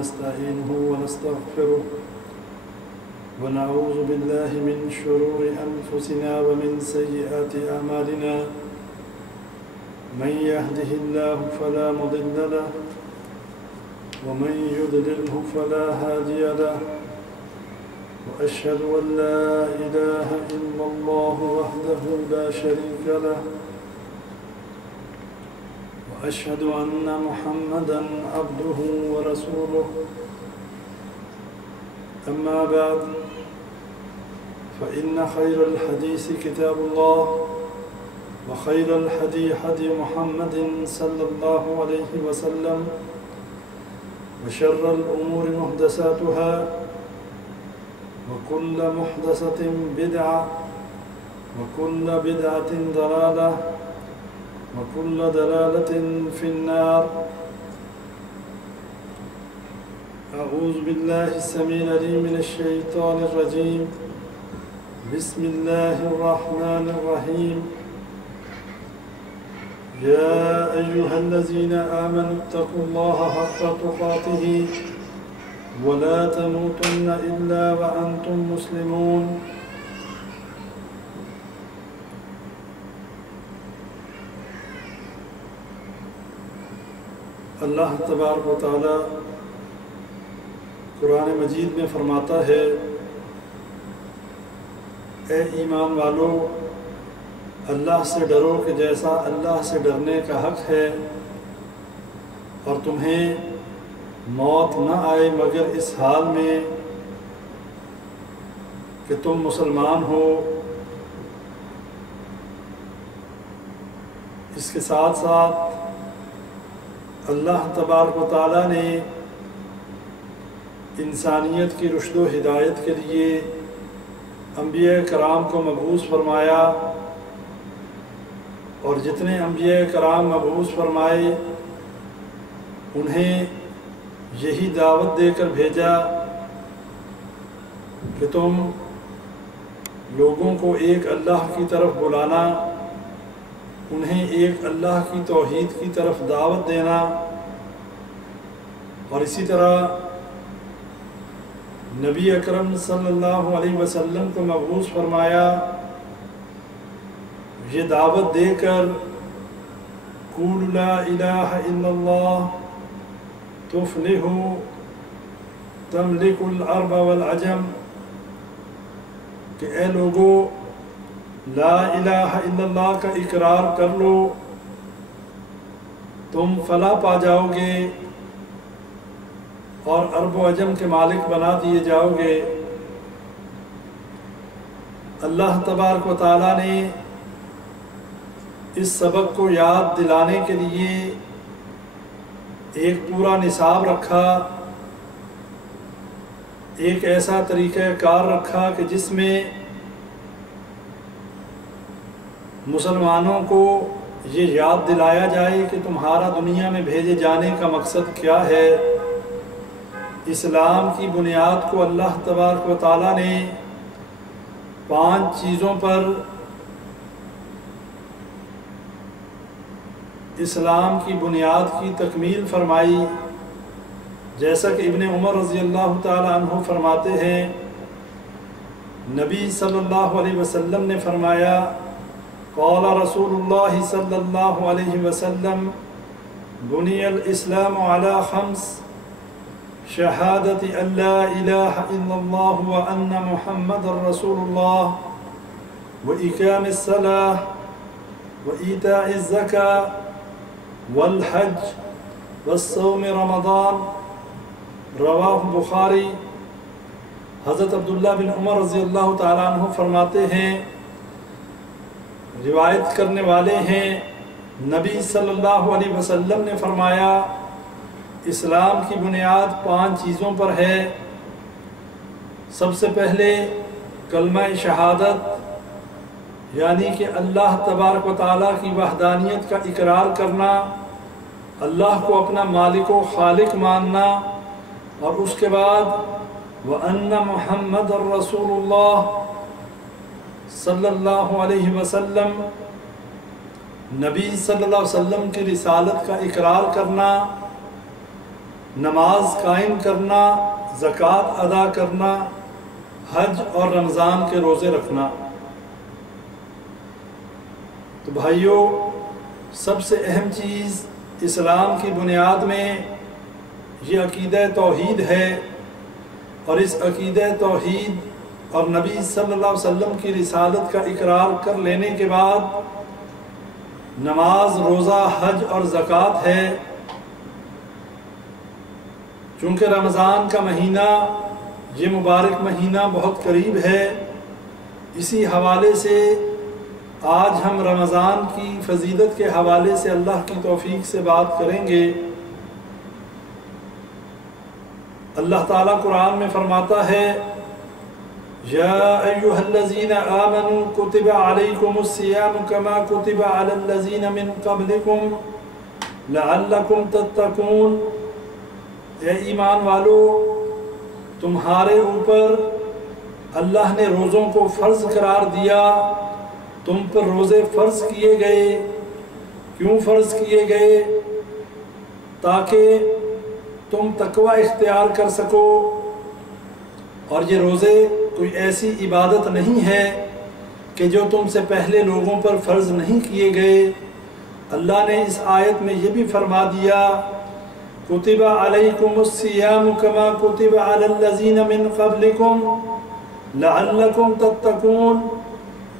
ونستعينه ونستغفره ونعوذ بالله من شرور أنفسنا ومن سيئات أعمالنا من يهده الله فلا مضل له ومن يضلله فلا هادي له وأشهد أن لا إله إلا الله وحده لا شريك له وأشهد أن محمدًا عبده ورسوله أما بعد فإن خير الحديث كتاب الله وخير الهدي هدي محمد صلى الله عليه وسلم وشر الأمور محدثاتها وكل محدثة بدعة وكل بدعة ضلالة وكل ضلالة في النار. أعوذ بالله السميع العليم من الشيطان الرجيم. بسم الله الرحمن الرحيم. يا أيها الذين آمنوا اتقوا الله حق تقاته ولا تموتن إلا وأنتم مسلمون. اللہ تبارک و تعالی قرآن مجید میں فرماتا ہے، اے ایمان والو، اللہ سے ڈرو کہ جیسا اللہ سے ڈرنے کا حق ہے، اور تمہیں موت نہ آئے مگر اس حال میں کہ تم مسلمان ہو۔ اس کے ساتھ ساتھ اللہ تبارک و تعالیٰ نے انسانیت کی رشد و ہدایت کے لیے انبیاء کرام کو مبعوث فرمایا، اور جتنے انبیاء کرام مبعوث فرمائے انہیں یہی دعوت دے کر بھیجا کہ تم لوگوں کو ایک اللہ کی طرف بلانا، انہیں ایک اللہ کی توحید کی طرف دعوت دینا، اور اسی طرح نبی اکرم صلی اللہ علیہ وسلم کو مبعوث فرمایا یہ دعوت دے کر قول لا الہ الا اللہ تفلحوا تملک العرب والعجم، کہ اے لوگو لا الہ الا اللہ کا اقرار کر لو، تم فلاح پا جاؤ گے اور عرب و عجم کے مالک بنا دیے جاؤ گے۔ اللہ تبارک و تعالیٰ نے اس سبق کو یاد دلانے کے لیے ایک پورا نصاب رکھا، ایک ایسا طریقہ کار رکھا کہ جس میں مسلمانوں کو یہ یاد دلایا جائے کہ تمہارا دنیا میں بھیجے جانے کا مقصد کیا ہے۔ اسلام کی بنیاد کو اللہ تبارک و تعالیٰ نے 5 چیزوں پر اسلام کی بنیاد کی تکمیل فرمائی، جیسا کہ ابن عمر رضی اللہ تعالیٰ عنہ فرماتے ہیں، نبی صلی اللہ علیہ وسلم نے فرمایا، قال رسول اللہ صلی اللہ علیہ وسلم بنی الاسلام علی 5 شہادت ان لا الہ الا اللہ وان محمد رسول اللہ واقام الصلاۃ وایتاء الزکاۃ والحج والصوم رمضان، رواہ بخاری۔ حضرت عبداللہ بن عمر رضی اللہ تعالیٰ عنہ فرماتے ہیں، روایت کرنے والے ہیں، نبی صلی اللہ علیہ وسلم نے فرمایا اسلام کی بنیاد 5 چیزوں پر ہے۔ سب سے پہلے کلمہ شہادت، یعنی کہ اللہ تبارک و تعالیٰ کی وحدانیت کا اقرار کرنا، اللہ کو اپنا مالک و خالق ماننا، اور اس کے بعد وَأَنَّ مُحَمَّدَ رَسُولُ اللَّهِ صلی اللہ علیہ وسلم، نبی صلی اللہ علیہ وسلم کی رسالت کا اقرار کرنا، نماز قائم کرنا، زکوٰۃ ادا کرنا، حج اور رمضان کے روزے رکھنا۔ تو بھائیوں، سب سے اہم چیز اسلام کی بنیاد میں یہ عقیدہ توحید ہے، اور اس عقیدہ توحید اور نبی صلی اللہ علیہ وسلم کی رسالت کا اقرار کر لینے کے بعد نماز، روزہ، حج اور زکوٰۃ ہے۔ چونکہ رمضان کا مہینہ، یہ مبارک مہینہ بہت قریب ہے، اسی حوالے سے آج ہم رمضان کی فضیلت کے حوالے سے اللہ کی توفیق سے بات کریں گے۔ اللہ تعالیٰ قرآن میں فرماتا ہے، یا ایھا الذین آمنوا کتب علیکم الصیام کما کتب علی الذین من قبلکم لعلکم تتقون۔ اے ایمان والو، تمہارے اوپر اللہ نے روزوں کو فرض قرار دیا، تم پر روزے فرض کیے گئے۔ کیوں فرض کیے گئے؟ تاکہ تم تقوی اختیار کر سکو۔ اور یہ روزے کوئی ایسی عبادت نہیں ہے کہ جو تم سے پہلے لوگوں پر فرض نہیں کیے گئے۔ اللہ نے اس آیت میں یہ بھی فرما دیا، کتب علیکم الصیام کما کتب علی الذین من قبلکم لعلکم تتقون۔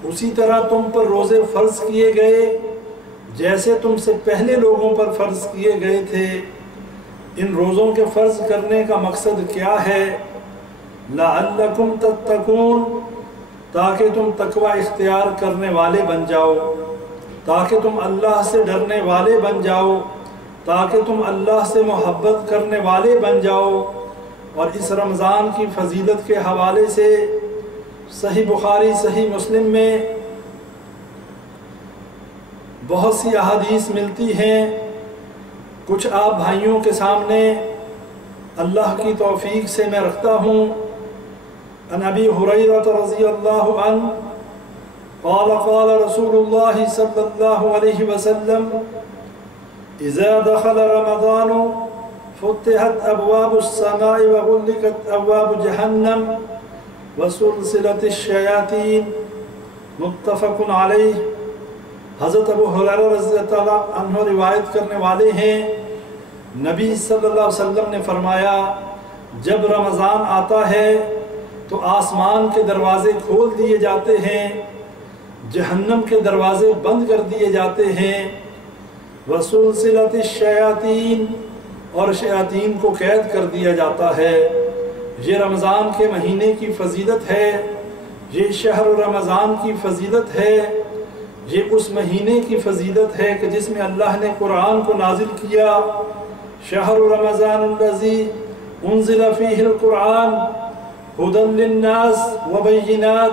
اسی طرح تم پر روزے فرض کیے گئے جیسے تم سے پہلے لوگوں پر فرض کیے گئے تھے۔ ان روزوں کے فرض کرنے کا مقصد کیا ہے؟ لعلکم تتقون، تاکہ تم تقوی اختیار کرنے والے بن جاؤ، تاکہ تم اللہ سے ڈرنے والے بن جاؤ، تاکہ تم اللہ سے محبت کرنے والے بن جاؤ۔ اور اس رمضان کی فضیلت کے حوالے سے صحیح بخاری، صحیح مسلم میں بہت سی احادیث ملتی ہیں۔ کچھ آپ بھائیوں کے سامنے اللہ کی توفیق سے میں رکھتا ہوں۔ عن ابی ہریرہ رضی اللہ عنہ قال قال رسول اللہ صلی اللہ علیہ وسلم اذا دخل رمضان فتحت ابواب السماء وغلقت ابواب جہنم وسلسلت الشیاطین، متفق علیہ۔ حضرت ابو ہریرہ رضی اللہ عنہ روایت کرنے والے ہیں، نبی صلی اللہ علیہ وسلم نے فرمایا، جب رمضان آتا ہے تو آسمان کے دروازے کھول دیے جاتے ہیں، جہنم کے دروازے بند کر دیے جاتے ہیں، وسلسلت الشیاطین، اور شیاطین کو قید کر دیا جاتا ہے۔ یہ رمضان کے مہینے کی فضیلت ہے، یہ شہر رمضان کی فضیلت ہے، یہ اس مہینے کی فضیلت ہے کہ جس میں اللہ نے قرآن کو نازل کیا۔ شہر رمضان الذی انزل فیہ القرآن ھدی للناس وبینات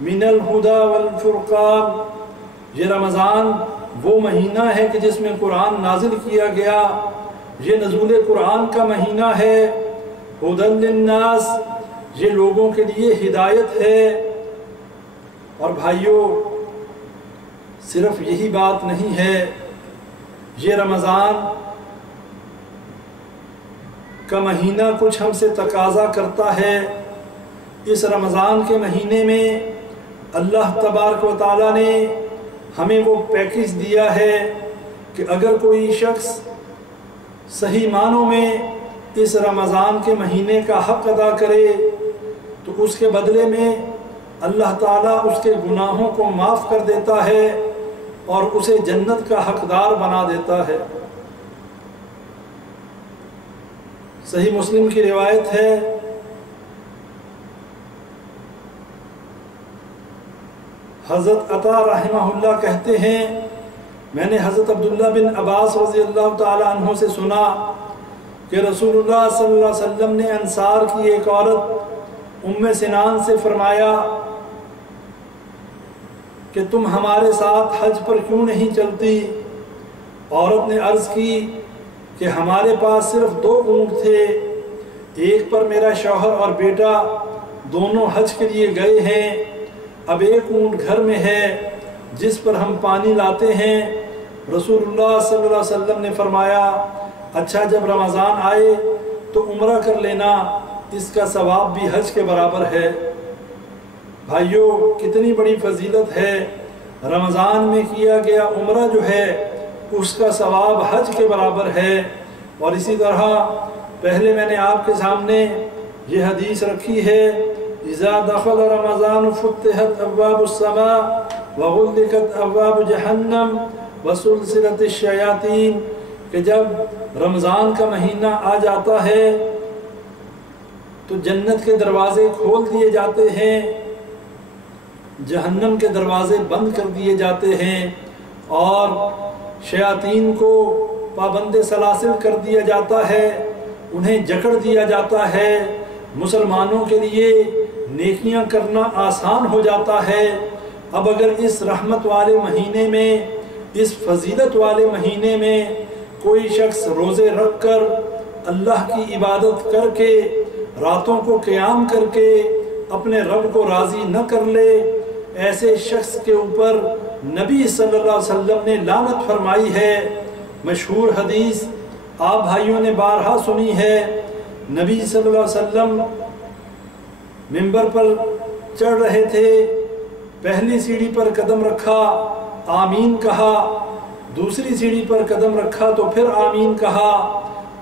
من الہدی والفرقان۔ یہ رمضان وہ مہینہ ہے کہ جس میں قرآن نازل کیا گیا، یہ نزول قرآن کا مہینہ ہے۔ ھدی للناس، یہ لوگوں کے لیے ہدایت ہے۔ اور بھائیوں، صرف یہی بات نہیں ہے، یہ رمضان کا مہینہ کچھ ہم سے تقاضا کرتا ہے۔ اس رمضان کے مہینے میں اللہ تبارک و تعالیٰ نے ہمیں وہ پیکیج دیا ہے کہ اگر کوئی شخص صحیح معنوں میں اس رمضان کے مہینے کا حق ادا کرے تو اس کے بدلے میں اللہ تعالیٰ اس کے گناہوں کو معاف کر دیتا ہے اور اسے جنت کا حقدار بنا دیتا ہے۔ صحیح مسلم کی روایت ہے، حضرت عطا رحمہ اللہ کہتے ہیں، میں نے حضرت عبداللہ بن عباس رضی اللہ تعالی عنہ سے سنا کہ رسول اللہ صلی اللہ علیہ وسلم نے انصار کی ایک عورت ام سنان سے فرمایا کہ تم ہمارے ساتھ حج پر کیوں نہیں چلتی؟ عورت نے عرض کی کہ ہمارے پاس صرف 2 اونٹ تھے، ایک پر میرا شوہر اور بیٹا دونوں حج کے لیے گئے ہیں، اب ایک اونٹ گھر میں ہے جس پر ہم پانی لاتے ہیں۔ رسول اللہ صلی اللہ علیہ وسلم نے فرمایا، اچھا جب رمضان آئے تو عمرہ کر لینا، اس کا ثواب بھی حج کے برابر ہے۔ بھائیوں کتنی بڑی فضیلت ہے، رمضان میں کیا گیا عمرہ جو ہے اس کا ثواب حج کے برابر ہے۔ اور اسی طرح پہلے میں نے آپ کے سامنے یہ حدیث رکھی ہے، اذا دخل رمضان فتحت ابواب السماء وغلقت ابواب جہنم وسلسلت الشیاطین، کہ جب رمضان کا مہینہ آ جاتا ہے تو جنت کے دروازے کھول دیے جاتے ہیں، جہنم کے دروازے بند کر دیے جاتے ہیں، اور شیاطین کو پابند سلاسل کر دیا جاتا ہے، انہیں جکڑ دیا جاتا ہے، مسلمانوں کے لیے نیکیاں کرنا آسان ہو جاتا ہے۔ اب اگر اس رحمت والے مہینے میں، اس فضیلت والے مہینے میں کوئی شخص روزے رکھ کر اللہ کی عبادت کر کے راتوں کو قیام کر کے اپنے رب کو راضی نہ کر لے، ایسے شخص کے اوپر نبی صلی اللہ علیہ وسلم نے لعنت فرمائی ہے۔ مشہور حدیث آپ بھائیوں نے بارہا سنی ہے، نبی صلی اللہ علیہ وسلم منبر پر چڑھ رہے تھے، پہلی سیڑھی پر قدم رکھا، آمین کہا، دوسری سیڑھی پر قدم رکھا تو پھر آمین کہا،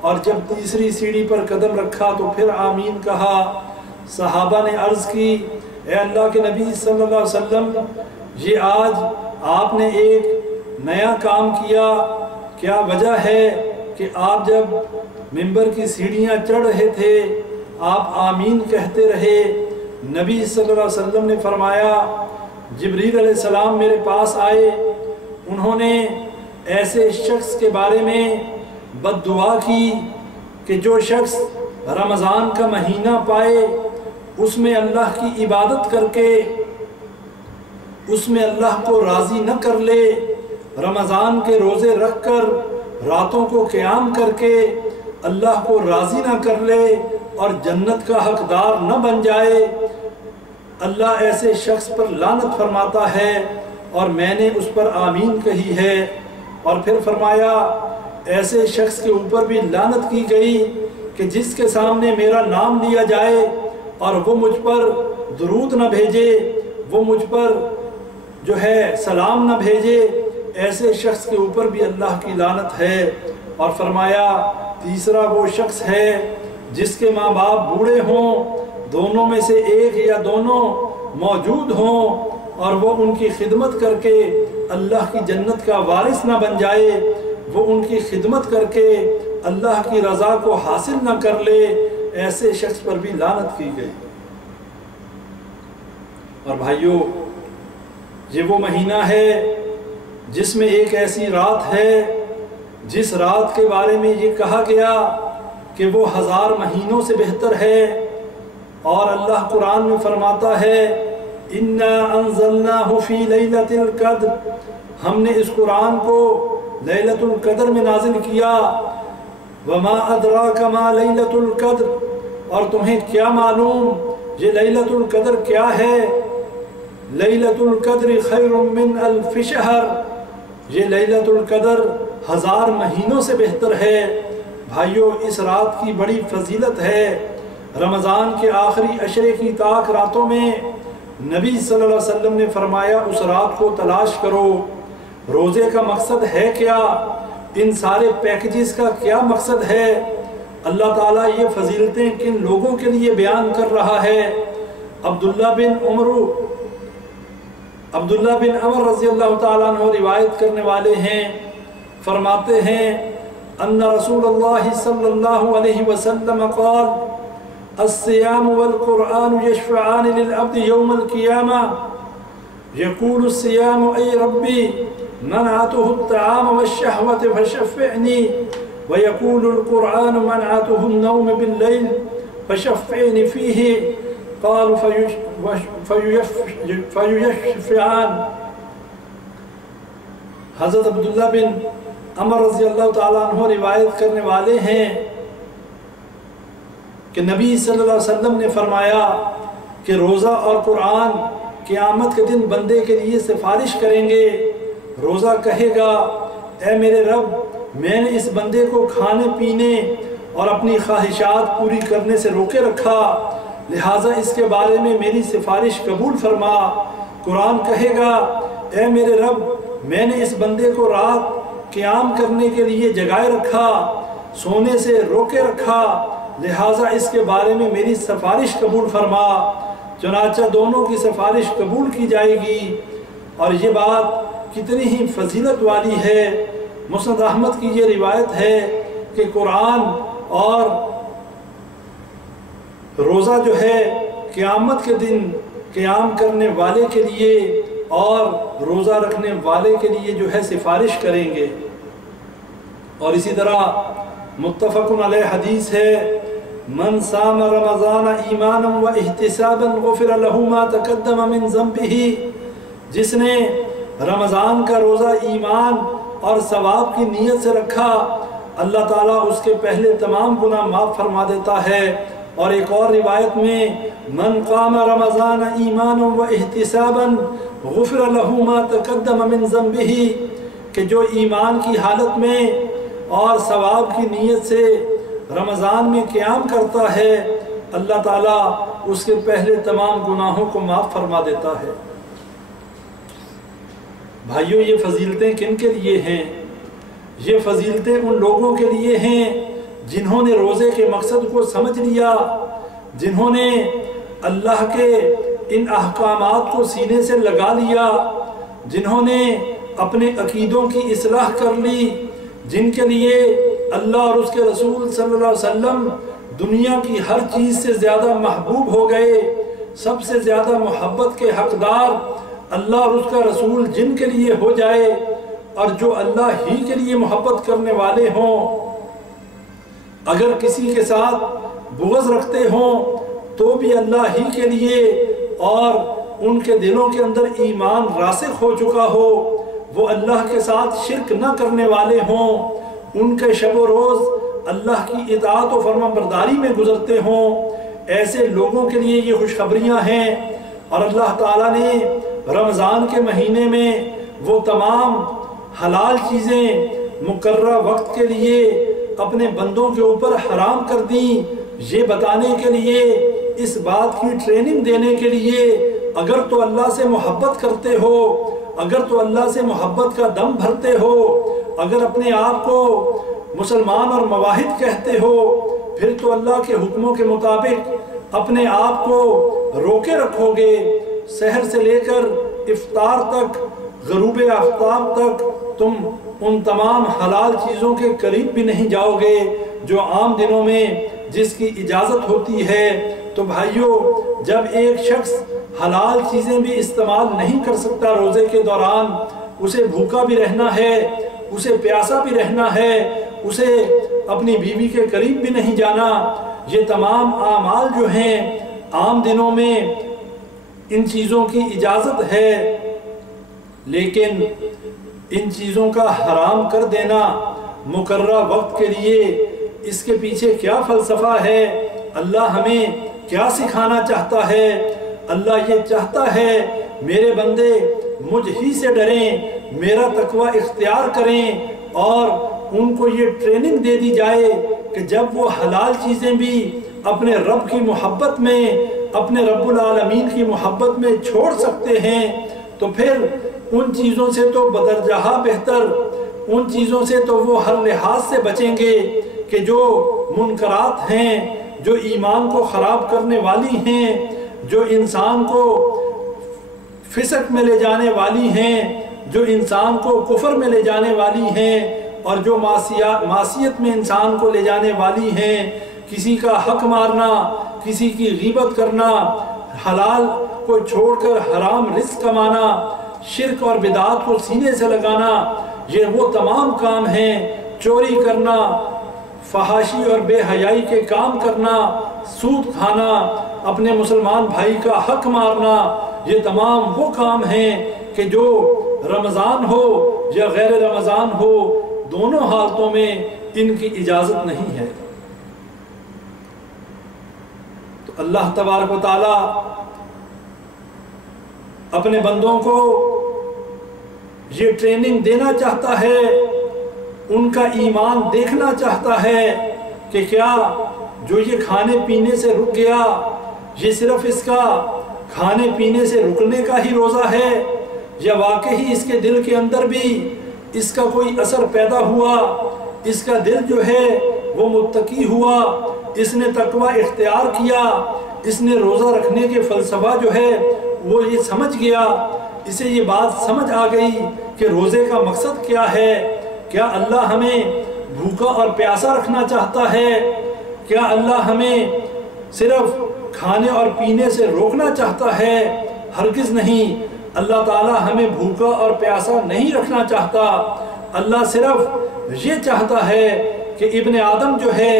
اور جب تیسری سیڑھی پر قدم رکھا تو پھر آمین کہا۔ صحابہ نے عرض کی، اے اللہ کے نبی صلی اللہ علیہ وسلم، یہ آج آپ نے ایک نیا کام کیا، کیا وجہ ہے کہ آپ جب منبر کی سیڑھیاں چڑھ رہے تھے آپ آمین کہتے رہے؟ نبی صلی اللہ علیہ وسلم نے فرمایا، جبریل علیہ السلام میرے پاس آئے، انہوں نے ایسے شخص کے بارے میں بد دعا کی کہ جو شخص رمضان کا مہینہ پائے، اس میں اللہ کی عبادت کر کے اس میں اللہ کو راضی نہ کر لے، رمضان کے روزے رکھ کر راتوں کو قیام کر کے اللہ کو راضی نہ کر لے اور جنت کا حقدار نہ بن جائے، اللہ ایسے شخص پر لعنت فرماتا ہے، اور میں نے اس پر آمین کہی ہے۔ اور پھر فرمایا، ایسے شخص کے اوپر بھی لعنت کی گئی کہ جس کے سامنے میرا نام لیا جائے اور وہ مجھ پر درود نہ بھیجے، وہ مجھ پر جو ہے سلام نہ بھیجے، ایسے شخص کے اوپر بھی اللہ کی لعنت ہے۔ اور فرمایا، تیسرا وہ شخص ہے جس کے ماں باپ بوڑھے ہوں، دونوں میں سے ایک یا دونوں موجود ہوں، اور وہ ان کی خدمت کر کے اللہ کی جنت کا وارث نہ بن جائے، وہ ان کی خدمت کر کے اللہ کی رضا کو حاصل نہ کر لے، ایسے شخص پر بھی لعنت کی گئی۔ اور بھائیوں، یہ وہ مہینہ ہے جس میں ایک ایسی رات ہے جس رات کے بارے میں یہ کہا گیا کہ وہ 1000 مہینوں سے بہتر ہے، اور اللہ قرآن میں فرماتا ہے، اِنَّا أَنزَلْنَاهُ فِي لَيْلَةِ الْقَدْرِ، ہم نے اس قرآن کو لیلۃ القدر میں نازل کیا، وَمَا أَدْرَاكَ مَا لَيْلَةُ الْقَدْرِ، اور تمہیں کیا معلوم یہ لیلۃ القدر کیا ہے؟ لیلۃ القدر خیر من الف شہر، یہ لیلۃ القدر 1000 مہینوں سے بہتر ہے۔ بھائیوں، اس رات کی بڑی فضیلت ہے۔ رمضان کے آخری عشرے کی طاق راتوں میں نبی صلی اللہ علیہ وسلم نے فرمایا، اس رات کو تلاش کرو۔ روزے کا مقصد ہے کیا؟ ان سارے پیکجز کا کیا مقصد ہے؟ اللہ تعالیٰ یہ فضیلتیں کن لوگوں کے لیے بیان کر رہا ہے؟ عبداللہ بن عمر رضی اللہ تعالیٰ عنہ روایت کرنے والے ہیں، فرماتے ہیں، ان رسول اللہ صلی اللہ علیہ وسلم قال، الصيام والقرآن يشفعان للعبد يوم القيامة يقول الصيام أي ربي منعته الطعام والشهوة فشفعني، ويقول القرآن منعته النوم بالليل فشفعني فيه، قالوا فيشفعان۔ حضرت عبداللہ بن عمر رضی اللہ تعالیٰ عنہ روایت کرنے والے ہیں کہ نبی صلی اللہ علیہ وسلم نے فرمایا کہ روزہ اور قرآن قیامت کے دن بندے کے لیے سفارش کریں گے۔ روزہ کہے گا، اے میرے رب میں نے اس بندے کو کھانے پینے اور اپنی خواہشات پوری کرنے سے روکے رکھا، لہٰذا اس کے بارے میں میری سفارش قبول فرما۔ قرآن کہے گا اے میرے رب میں نے اس بندے کو رات قیام کرنے کے لیے جگائے رکھا، سونے سے روکے رکھا، لہٰذا اس کے بارے میں میری سفارش قبول فرما۔ چنانچہ دونوں کی سفارش قبول کی جائے گی۔ اور یہ بات کتنی ہی فضیلت والی ہے۔ مسند احمد کی یہ روایت ہے کہ قرآن اور روزہ جو ہے قیامت کے دن قیام کرنے والے کے لیے اور روزہ رکھنے والے کے لیے جو ہے سفارش کریں گے۔ اور اسی طرح متفق علیہ حدیث ہے من صام رمضان ایمانا و احتسابا غفر له ما تقدم من ذنبه، جس نے رمضان کا روزہ ایمان اور ثواب کی نیت سے رکھا اللہ تعالیٰ اس کے پہلے تمام گناہ معاف فرما دیتا ہے۔ اور ایک اور روایت میں من قام رمضان ایمانا و احتسابا غفر له ما تقدم من ذنبه، کہ جو ایمان کی حالت میں اور ثواب کی نیت سے رمضان میں قیام کرتا ہے اللہ تعالیٰ اس کے پہلے تمام گناہوں کو معاف فرما دیتا ہے۔ بھائیو یہ فضیلتیں کن کے لیے ہیں؟ یہ فضیلتیں ان لوگوں کے لیے ہیں جنہوں نے روزے کے مقصد کو سمجھ لیا، جنہوں نے اللہ کے ان احکامات کو سینے سے لگا لیا، جنہوں نے اپنے عقیدوں کی اصلاح کر لی، جن کے لیے اللہ اور اس کے رسول صلی اللہ علیہ وسلم دنیا کی ہر چیز سے زیادہ محبوب ہو گئے، سب سے زیادہ محبت کے حقدار اللہ اور اس کا رسول جن کے لیے ہو جائے، اور جو اللہ ہی کے لیے محبت کرنے والے ہوں، اگر کسی کے ساتھ بغض رکھتے ہوں تو بھی اللہ ہی کے لیے، اور ان کے دلوں کے اندر ایمان راسخ ہو چکا ہو، وہ اللہ کے ساتھ شرک نہ کرنے والے ہوں، ان کے شب و روز اللہ کی اطاعت و فرما برداری میں گزرتے ہوں، ایسے لوگوں کے لیے یہ خوشخبریاں ہیں۔ اور اللہ تعالیٰ نے رمضان کے مہینے میں وہ تمام حلال چیزیں مقررہ وقت کے لیے اپنے بندوں کے اوپر حرام کر دیں، یہ بتانے کے لیے، اس بات کی ٹریننگ دینے کے لیے اگر تو اللہ سے محبت کرتے ہو، اگر تو اللہ سے محبت کا دم بھرتے ہو، اگر اپنے آپ کو مسلمان اور موحد کہتے ہو، پھر تو اللہ کے حکموں کے مطابق اپنے آپ کو روکے رکھو گے، سحر سے لے کر افطار تک، غروب آفتاب تک تم ان تمام حلال چیزوں کے قریب بھی نہیں جاؤ گے جو عام دنوں میں جس کی اجازت ہوتی ہے۔ تو بھائیو جب ایک شخص حلال چیزیں بھی استعمال نہیں کر سکتا روزے کے دوران، اسے بھوکا بھی رہنا ہے، اسے پیاسا بھی رہنا ہے، اسے اپنی بیوی کے قریب بھی نہیں جانا، یہ تمام اعمال جو ہیں عام دنوں میں ان چیزوں کی اجازت ہے، لیکن ان چیزوں کا حرام کر دینا مقررہ وقت کے لیے، اس کے پیچھے کیا فلسفہ ہے؟ اللہ ہمیں کیا سکھانا چاہتا ہے؟ اللہ یہ چاہتا ہے میرے بندے مجھ ہی سے ڈریں، میرا تقوی اختیار کریں، اور ان کو یہ ٹریننگ دے دی جائے کہ جب وہ حلال چیزیں بھی اپنے رب کی محبت میں، اپنے رب العالمین کی محبت میں چھوڑ سکتے ہیں، تو پھر ان چیزوں سے تو بدرجہ بہتر، ان چیزوں سے تو وہ ہر لحاظ سے بچیں گے کہ جو منکرات ہیں، جو ایمان کو خراب کرنے والی ہیں، جو انسان کو فسق میں لے جانے والی ہیں، جو انسان کو کفر میں لے جانے والی ہیں، اور جو معصیت میں انسان کو لے جانے والی ہیں، کسی کا حق مارنا، کسی کی غیبت کرنا، حلال کو چھوڑ کر حرام رزق کمانا، شرک اور بدعات کو سینے سے لگانا، یہ وہ تمام کام ہیں، چوری کرنا، فحاشی اور بے حیائی کے کام کرنا، سود کھانا، اپنے مسلمان بھائی کا حق مارنا، یہ تمام وہ کام ہیں کہ جو رمضان ہو یا غیر رمضان ہو، دونوں حالتوں میں ان کی اجازت نہیں ہے۔ تو اللہ تبارک و تعالی اپنے بندوں کو یہ ٹریننگ دینا چاہتا ہے ان کا ایمان دیکھنا چاہتا ہے کہ کیا جو یہ کھانے پینے سے رک گیا یہ صرف اس کا کھانے پینے سے رکنے کا ہی روزہ ہے، یا واقعی اس کے دل کے اندر بھی اس کا کوئی اثر پیدا ہوا، اس کا دل جو ہے وہ متقی ہوا، اس نے تقوی اختیار کیا، اس نے روزہ رکھنے کے فلسفہ جو ہے وہ یہ سمجھ گیا، اسے یہ بات سمجھ آ گئی کہ روزے کا مقصد کیا ہے، کیا اللہ ہمیں بھوکا اور پیاسا رکھنا چاہتا ہے، کیا اللہ ہمیں صرف کھانے اور پینے سے روکنا چاہتا ہے؟ ہرگز نہیں، اللہ تعالیٰ ہمیں بھوکا اور پیاسا نہیں رکھنا چاہتا، اللہ صرف یہ چاہتا ہے کہ ابن آدم جو ہے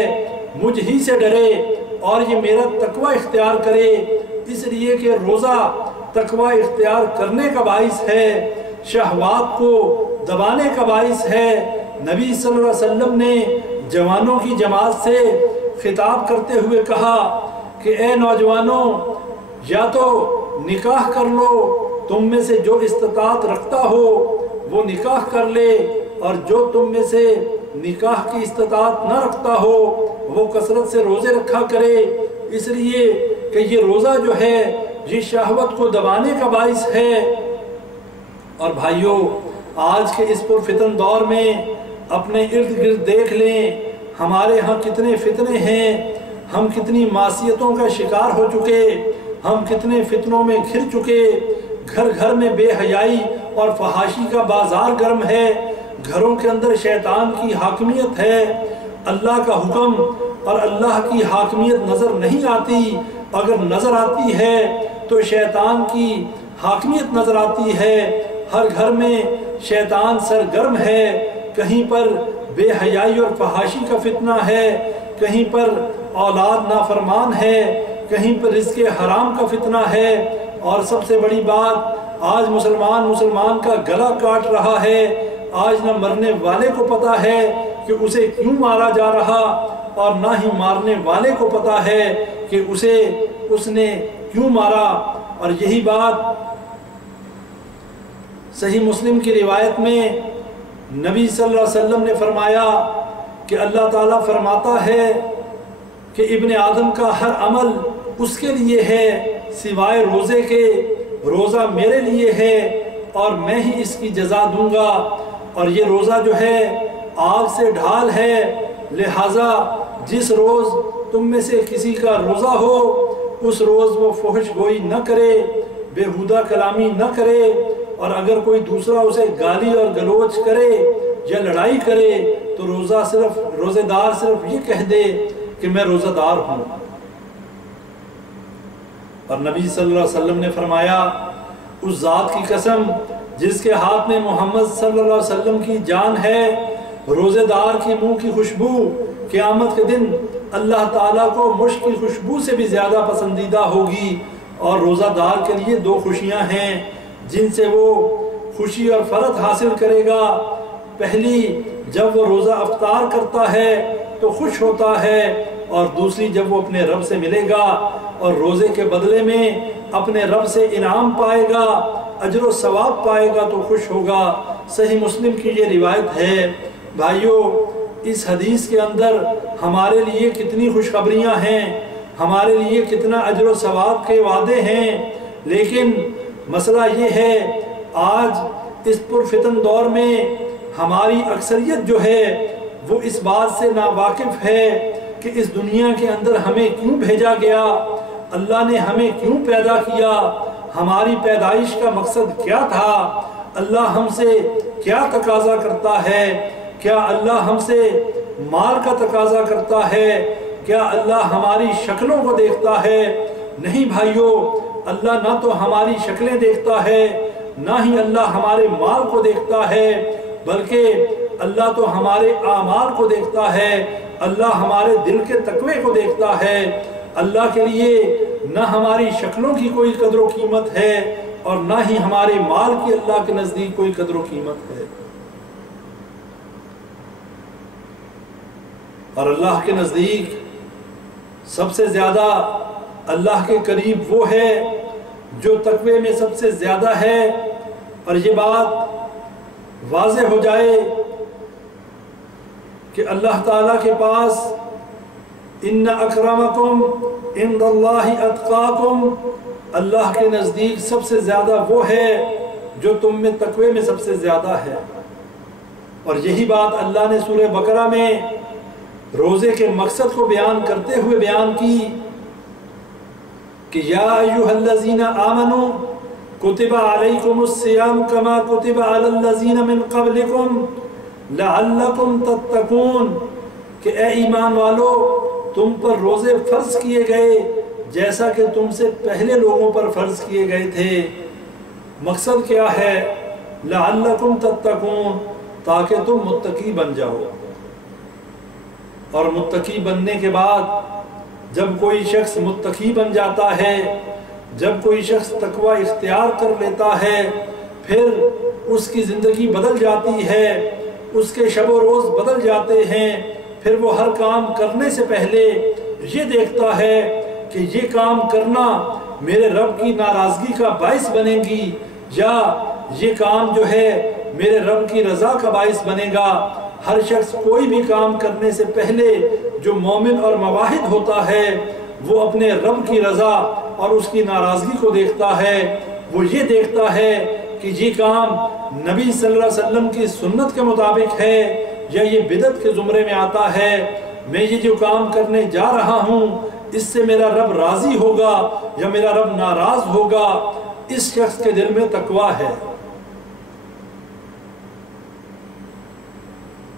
مجھ ہی سے ڈرے اور یہ میرا تقوی اختیار کرے، اس لیے کہ روزہ تقوی اختیار کرنے کا باعث ہے، شہوات کو دبانے کا باعث ہے۔ نبی صلی اللہ علیہ وسلم نے جوانوں کی جماعت سے خطاب کرتے ہوئے کہا کہ اے نوجوانوں، یا تو نکاح کر لو، تم میں سے جو استطاعت رکھتا ہو وہ نکاح کر لے، اور جو تم میں سے نکاح کی استطاعت نہ رکھتا ہو وہ کثرت سے روزے رکھا کرے، اس لیے کہ یہ روزہ جو ہے یہ شہوت کو دبانے کا باعث ہے۔ اور بھائیوں، آج کے اس پرفتن دور میں اپنے ارد گرد دیکھ لیں، ہمارے ہاں کتنے فتنے ہیں، ہم کتنی معصیتوں کا شکار ہو چکے، ہم کتنے فتنوں میں گھر چکے، گھر گھر میں بے حیائی اور فحاشی کا بازار گرم ہے، گھروں کے اندر شیطان کی حاکمیت ہے، اللہ کا حکم اور اللہ کی حاکمیت نظر نہیں آتی، اگر نظر آتی ہے تو شیطان کی حاکمیت نظر آتی ہے، ہر گھر میں شیطان سرگرم ہے، کہیں پر بے حیائی اور فحاشی کا فتنہ ہے، کہیں پر اولاد نافرمان ہے، کہیں پر رزق حرام کا فتنہ ہے، اور سب سے بڑی بات آج مسلمان کا گلا کاٹ رہا ہے، آج نہ مرنے والے کو پتا ہے کہ اسے کیوں مارا جا رہا، اور نہ ہی مارنے والے کو پتا ہے کہ اس نے کیوں مارا۔ اور یہی بات صحیح مسلم کی روایت میں نبی صلی اللہ علیہ وسلم نے فرمایا کہ اللہ تعالیٰ فرماتا ہے کہ ابن آدم کا ہر عمل اس کے لیے ہے سوائے روزے کے، روزہ میرے لیے ہے اور میں ہی اس کی جزا دوں گا، اور یہ روزہ جو ہے آگ سے ڈھال ہے، لہٰذا جس روز تم میں سے کسی کا روزہ ہو اس روز وہ فحش گوئی نہ کرے، بیہودہ کلامی نہ کرے، اور اگر کوئی دوسرا اسے گالی اور گلوچ کرے یا لڑائی کرے تو روزہ دار صرف یہ کہہ دے کہ میں روزہ دار ہوں۔ اور نبی صلی اللہ علیہ وسلم نے فرمایا، اس ذات کی قسم جس کے ہاتھ میں محمد صلی اللہ علیہ وسلم کی جان ہے، روزہ دار کی منہ کی خوشبو قیامت کے دن اللہ تعالیٰ کو مشک کی خوشبو سے بھی زیادہ پسندیدہ ہوگی، اور روزہ دار کے لیے دو خوشیاں ہیں جن سے وہ خوشی اور فرحت حاصل کرے گا۔ پہلی، جب وہ روزہ افطار کرتا ہے تو خوش ہوتا ہے، اور دوسری جب وہ اپنے رب سے ملے گا اور روزے کے بدلے میں اپنے رب سے انعام پائے گا، اجر و ثواب پائے گا تو خوش ہوگا۔ صحیح مسلم کی یہ روایت ہے۔ بھائیو، اس حدیث کے اندر ہمارے لیے کتنی خوشخبریاں ہیں، ہمارے لیے کتنا اجر و ثواب کے وعدے ہیں، لیکن مسئلہ یہ ہے آج اس پرفتن دور میں ہماری اکثریت جو ہے وہ اس بات سے ناواقف ہے کہ اس دنیا کے اندر ہمیں کیوں بھیجا گیا، اللہ نے ہمیں کیوں پیدا کیا، ہماری پیدائش کا مقصد کیا تھا، اللہ ہم سے کیا تقاضا کرتا ہے، کیا اللہ ہم سے مال کا تقاضا کرتا ہے، کیا اللہ ہماری شکلوں کو دیکھتا ہے؟ نہیں بھائیو، اللہ نہ تو ہماری شکلیں دیکھتا ہے، نہ ہی اللہ ہمارے مال کو دیکھتا ہے، بلکہ اللہ تو ہمارے اعمال کو دیکھتا ہے، اللہ ہمارے دل کے تقوی کو دیکھتا ہے۔ اللہ کے لیے نہ ہماری شکلوں کی کوئی قدر و قیمت ہے اور نہ ہی ہمارے مال کی اللہ کے نزدیک کوئی قدر و قیمت ہے، اور اللہ کے نزدیک سب سے زیادہ اللہ کے قریب وہ ہے جو تقوی میں سب سے زیادہ ہے۔ اور یہ بات واضح ہو جائے کہ اللہ تعالیٰ کے پاس ان اکرمکم عند اللہ اتقاکم، اللہ کے نزدیک سب سے زیادہ وہ ہے جو تم میں تقوی میں سب سے زیادہ ہے۔ اور یہی بات اللہ نے سورہ بقرہ میں روزے کے مقصد کو بیان کرتے ہوئے بیان کی کہ یا ایھا الذین آمنوا کتب علیکم الصیام کما کتب علی الذین من قبلکم لعلکم تتقون، کہ اے ایمان والو تم پر روزے فرض کیے گئے جیسا کہ تم سے پہلے لوگوں پر فرض کیے گئے تھے۔ مقصد کیا ہے؟ لعلکم تتقون، تاکہ تم متقی بن جاؤ۔ اور متقی بننے کے بعد جب کوئی شخص متقی بن جاتا ہے، جب کوئی شخص تقوی اختیار کر لیتا ہے، پھر اس کی زندگی بدل جاتی ہے، اس کے شب و روز بدل جاتے ہیں۔ پھر وہ ہر کام کرنے سے پہلے یہ دیکھتا ہے کہ یہ کام کرنا میرے رب کی ناراضگی کا باعث بنے گی یا یہ کام جو ہے میرے رب کی رضا کا باعث بنے گا۔ ہر شخص کوئی بھی کام کرنے سے پہلے جو مومن اور موحد ہوتا ہے وہ اپنے رب کی رضا اور اس کی ناراضگی کو دیکھتا ہے۔ وہ یہ دیکھتا ہے کہ یہ کام نبی صلی اللہ علیہ وسلم کی سنت کے مطابق ہے یا یہ بدعت کے زمرے میں آتا ہے۔ میں یہ جو کام کرنے جا رہا ہوں اس سے میرا رب راضی ہوگا یا میرا رب ناراض ہوگا۔ اس شخص کے دل میں تقوی ہے۔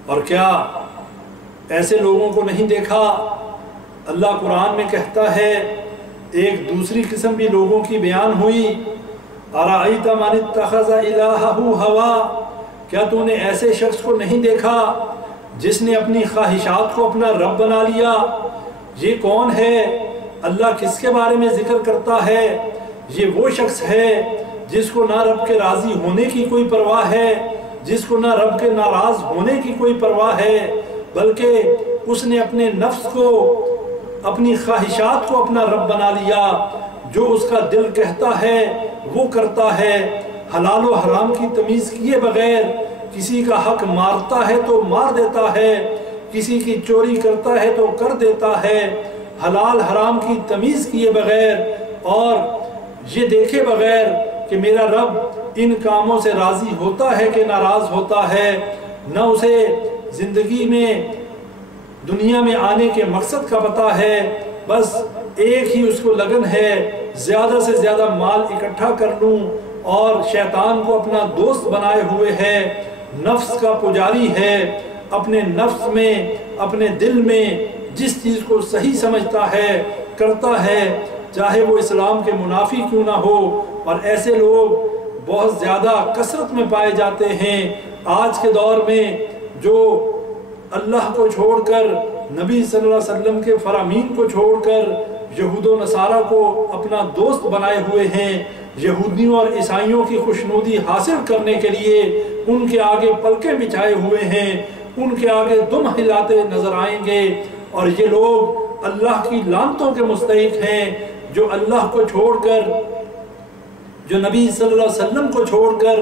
اور کیا ایسے لوگوں کو نہیں دیکھا؟ اللہ قرآن میں کہتا ہے، ایک دوسری قسم بھی لوگوں کی بیان ہوئی، اَرَأَيْتَ مَنِ اتَّخَذَ إِلَٰهَهُ هَوَىٰ، کیا تو نے ایسے شخص کو نہیں دیکھا جس نے اپنی خواہشات کو اپنا رب بنا لیا؟ یہ کون ہے؟ اللہ کس کے بارے میں ذکر کرتا ہے؟ یہ وہ شخص ہے جس کو نہ رب کے راضی ہونے کی کوئی پرواہ ہے، جس کو نہ رب کے ناراض ہونے کی کوئی پرواہ ہے، بلکہ اس نے اپنے نفس کو، اپنی خواہشات کو اپنا رب بنا لیا۔ جو اس کا دل کہتا ہے وہ کرتا ہے، حلال و حرام کی تمیز کیے بغیر کسی کا حق مارتا ہے تو مار دیتا ہے، کسی کی چوری کرتا ہے تو کر دیتا ہے، حلال حرام کی تمیز کیے بغیر اور یہ دیکھے بغیر کہ میرا رب ان کاموں سے راضی ہوتا ہے کہ ناراض ہوتا ہے۔ نہ اسے زندگی میں دنیا میں آنے کے مقصد کا پتہ ہے، بس ایک ہی اس کو لگن ہے زیادہ سے زیادہ مال اکٹھا کر لوں، اور شیطان کو اپنا دوست بنائے ہوئے ہے، نفس کا پجاری ہے، اپنے نفس میں، اپنے دل میں جس چیز کو صحیح سمجھتا ہے کرتا ہے، چاہے وہ اسلام کے منافی کیوں نہ ہو۔ اور ایسے لوگ بہت زیادہ کثرت میں پائے جاتے ہیں آج کے دور میں، جو اللہ کو چھوڑ کر، نبی صلی اللہ علیہ وسلم کے فرامین کو چھوڑ کر یہود و نصارہ کو اپنا دوست بنائے ہوئے ہیں۔ یہودیوں اور عیسائیوں کی خوشنودی حاصل کرنے کے لیے ان کے آگے پلکیں بچھائے ہوئے ہیں، ان کے آگے دم ہلاتے نظر آئیں گے۔ اور یہ لوگ اللہ کی لعنتوں کے مستحق ہیں، جو اللہ کو چھوڑ کر، جو نبی صلی اللہ علیہ وسلم کو چھوڑ کر،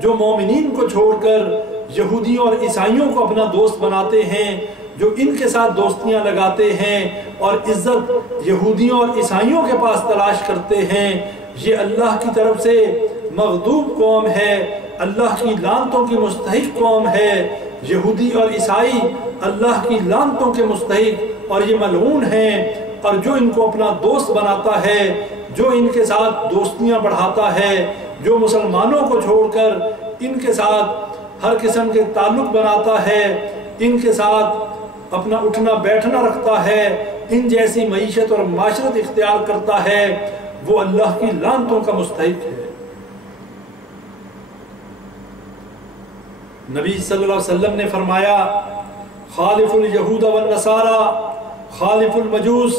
جو مومنین کو چھوڑ کر یہودیوں اور عیسائیوں کو اپنا دوست بناتے ہیں، جو ان کے ساتھ دوستیاں لگاتے ہیں اور عزت یہودیوں اور عیسائیوں کے پاس تلاش کرتے ہیں۔ یہ اللہ کی طرف سے مغضوب قوم ہے، اللہ کی لعنتوں کی مستحق قوم ہے۔ یہودی اور عیسائی اللہ کی لعنتوں کے مستحق اور یہ ملعون ہیں۔ اور جو ان کو اپنا دوست بناتا ہے، جو ان کے ساتھ دوستیاں بڑھاتا ہے، جو مسلمانوں کو چھوڑ کر ان کے ساتھ ہر قسم کے تعلق بناتا ہے، ان کے ساتھ اپنا اٹھنا بیٹھنا رکھتا ہے، ان جیسی معیشت اور معاشرت اختیار کرتا ہے، وہ اللہ کی لعنتوں کا مستحق ہے۔ نبی صلی اللہ علیہ وسلم نے فرمایا، خالف الیہود والنصارى خالف المجوس،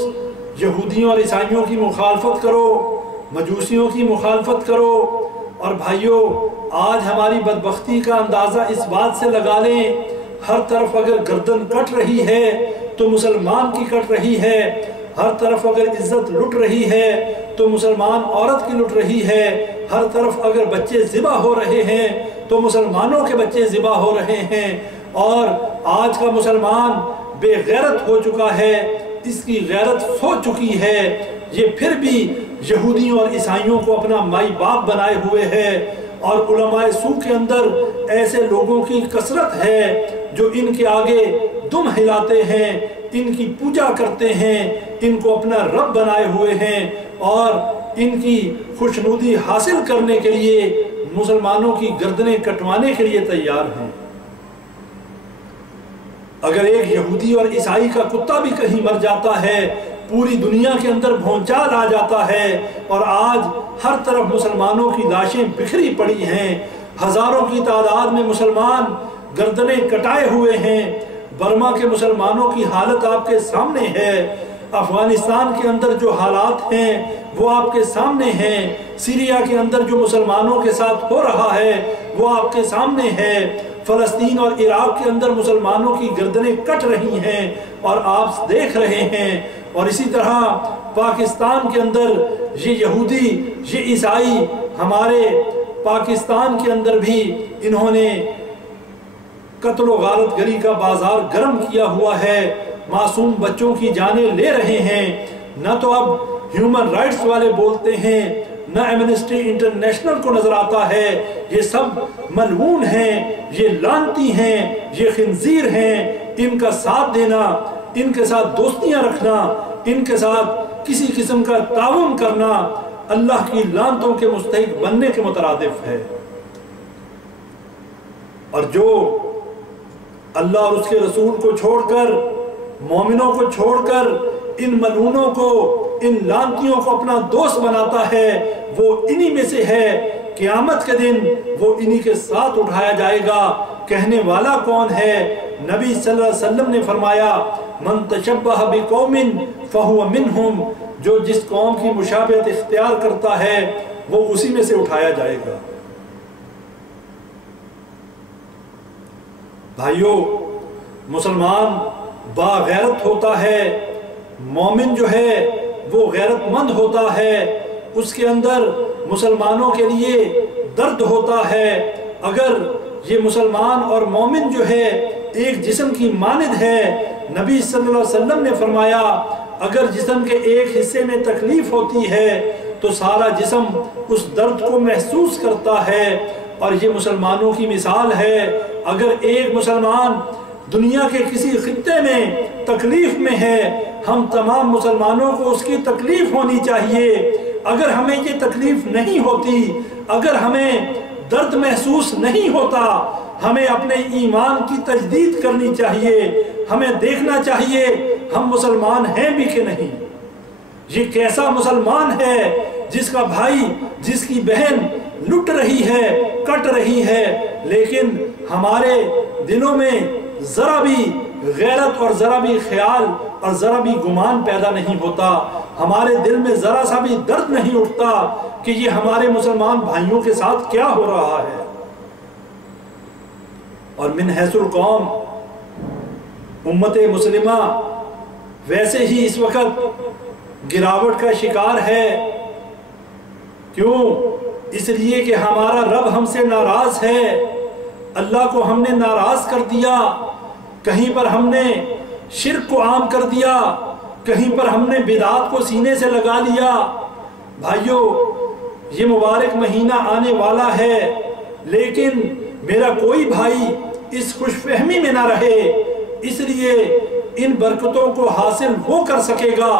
یہودیوں اور عیسائیوں کی مخالفت کرو، مجوسیوں کی مخالفت کرو۔ اور بھائیو، آج ہماری بدبختی کا اندازہ اس بات سے لگا لیں، ہر طرف اگر گردن کٹ رہی ہے تو مسلمان کی کٹ رہی ہے، ہر طرف اگر عزت لٹ رہی ہے تو مسلمان عورت کی لٹ رہی ہے، ہر طرف اگر بچے ذبح ہو رہے ہیں تو مسلمانوں کے بچے ذبح ہو رہے ہیں، اور آج کا مسلمان بے غیرت ہو چکا ہے، اس کی غیرت سو چکی ہے، یہ پھر بھی یہودیوں اور عیسائیوں کو اپنا مائی باپ بنائے ہوئے ہے، اور علماء سو کے اندر ایسے لوگوں کی کثرت ہے جو ان کے آگے دم ہلاتے ہیں، ان کی پوجا کرتے ہیں، ان کو اپنا رب بنائے ہوئے ہیں، اور ان کی خوشنودی حاصل کرنے کے لیے مسلمانوں کی گردنیں کٹوانے کے لیے تیار ہیں۔ اگر ایک یہودی اور عیسائی کا کتا بھی کہیں مر جاتا ہے، پوری دنیا کے اندر بھونچال آ جاتا ہے، اور آج ہر طرف مسلمانوں کی لاشیں بکھری پڑی ہیں، ہزاروں کی تعداد میں مسلمان گردنیں کٹائے ہوئے ہیں۔ برما کے مسلمانوں کی حالت آپ کے سامنے ہے، افغانستان کے اندر جو حالات ہیں وہ آپ کے سامنے ہیں، سیریا کے اندر جو مسلمانوں کے ساتھ ہو رہا ہے وہ آپ کے سامنے ہے، فلسطین اور عراق کے اندر مسلمانوں کی گردنیں کٹ رہی ہیں اور آپ دیکھ رہے ہیں، اور اسی طرح پاکستان کے اندر یہ یہودی، یہ عیسائی، ہمارے پاکستان کے اندر بھی انہوں نے قتل و غارت گری کا بازار گرم کیا ہوا ہے، معصوم بچوں کی جانیں لے رہے ہیں۔ نہ تو اب ہیومن رائٹس والے بولتے ہیں، نہ ایمنسٹی انٹرنیشنل کو نظر آتا ہے، یہ سب ملعون ہیں، یہ لعنتی ہیں، یہ خنزیر ہیں، ان کا ساتھ دینا، ان کے ساتھ دوستیاں رکھنا، ان کے ساتھ کسی قسم کا تعاون کرنا اللہ کی لعنتوں کے مستحق بننے کے مترادف ہے۔ اور جو اللہ اور اس کے رسول کو چھوڑ کر، مومنوں کو چھوڑ کر، ان ملعونوں کو، ان لعنتیوں کو اپنا دوست بناتا ہے، وہ انہی میں سے ہے۔ قیامت کے دن وہ انہی کے ساتھ اٹھایا جائے گا۔ کہنے والا کون ہے؟ نبی صلی اللہ علیہ وسلم نے فرمایا، من تشبہ بقوم فہو منہم، جو جس قوم کی مشابہت اختیار کرتا ہے وہ اسی میں سے اٹھایا جائے گا۔ بھائیو، مسلمان باغیرت ہوتا ہے، مومن جو ہے وہ غیرت مند ہوتا ہے، اس کے اندر مسلمانوں کے لیے درد ہوتا ہے۔ اگر یہ مسلمان اور مومن جو ہے ایک جسم کی مانند ہے، نبی صلی اللہ علیہ وسلم نے فرمایا اگر جسم کے ایک حصے میں تکلیف ہوتی ہے تو سارا جسم اس درد کو محسوس کرتا ہے، اور یہ مسلمانوں کی مثال ہے۔ اگر ایک مسلمان دنیا کے کسی خطے میں تکلیف میں ہے، ہم تمام مسلمانوں کو اس کی تکلیف ہونی چاہیے۔ اگر ہمیں یہ تکلیف نہیں ہوتی، اگر ہمیں درد محسوس نہیں ہوتا، ہمیں اپنے ایمان کی تجدید کرنی چاہیے، ہمیں دیکھنا چاہیے ہم مسلمان ہیں بھی کہ نہیں۔ یہ کیسا مسلمان ہے جس کا بھائی، جس کی بہن لٹ رہی ہے، کٹ رہی ہے، لیکن ہمارے دلوں میں ذرا بھی غیرت اور ذرا بھی خیال اور ذرا بھی گمان پیدا نہیں ہوتا، ہمارے دل میں ذرا سا بھی درد نہیں اٹھتا کہ یہ ہمارے مسلمان بھائیوں کے ساتھ کیا ہو رہا ہے۔ اور من حیث القوم امت مسلمہ ویسے ہی اس وقت گراوٹ کا شکار ہے۔ کیوں؟ اس لیے کہ ہمارا رب ہم سے ناراض ہے، اللہ کو ہم نے ناراض کر دیا، کہیں پر ہم نے شرک کو عام کر دیا، کہیں پر ہم نے بدعات کو سینے سے لگا لیا۔ بھائیو، یہ مبارک مہینہ آنے والا ہے، لیکن میرا کوئی بھائی اس خوش فہمی میں نہ رہے۔ اس لیے ان برکتوں کو حاصل وہ کر سکے گا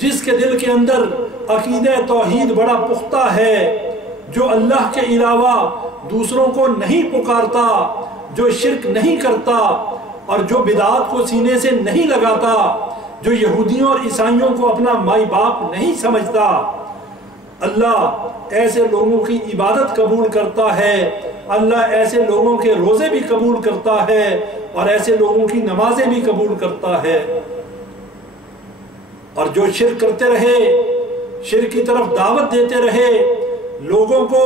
جس کے دل کے اندر عقیدہ توحید بڑا پختہ ہے، جو اللہ کے علاوہ دوسروں کو نہیں پکارتا، جو شرک نہیں کرتا، اور جو بدعات کو سینے سے نہیں لگاتا، جو یہودیوں اور عیسائیوں کو اپنا مائی باپ نہیں سمجھتا۔ اللہ ایسے لوگوں کی عبادت قبول کرتا ہے، اللہ ایسے لوگوں کے روزے بھی قبول کرتا ہے، اور ایسے لوگوں کی نمازیں بھی قبول کرتا ہے۔ اور جو شرک کرتے رہے، شرک کی طرف دعوت دیتے رہے، لوگوں کو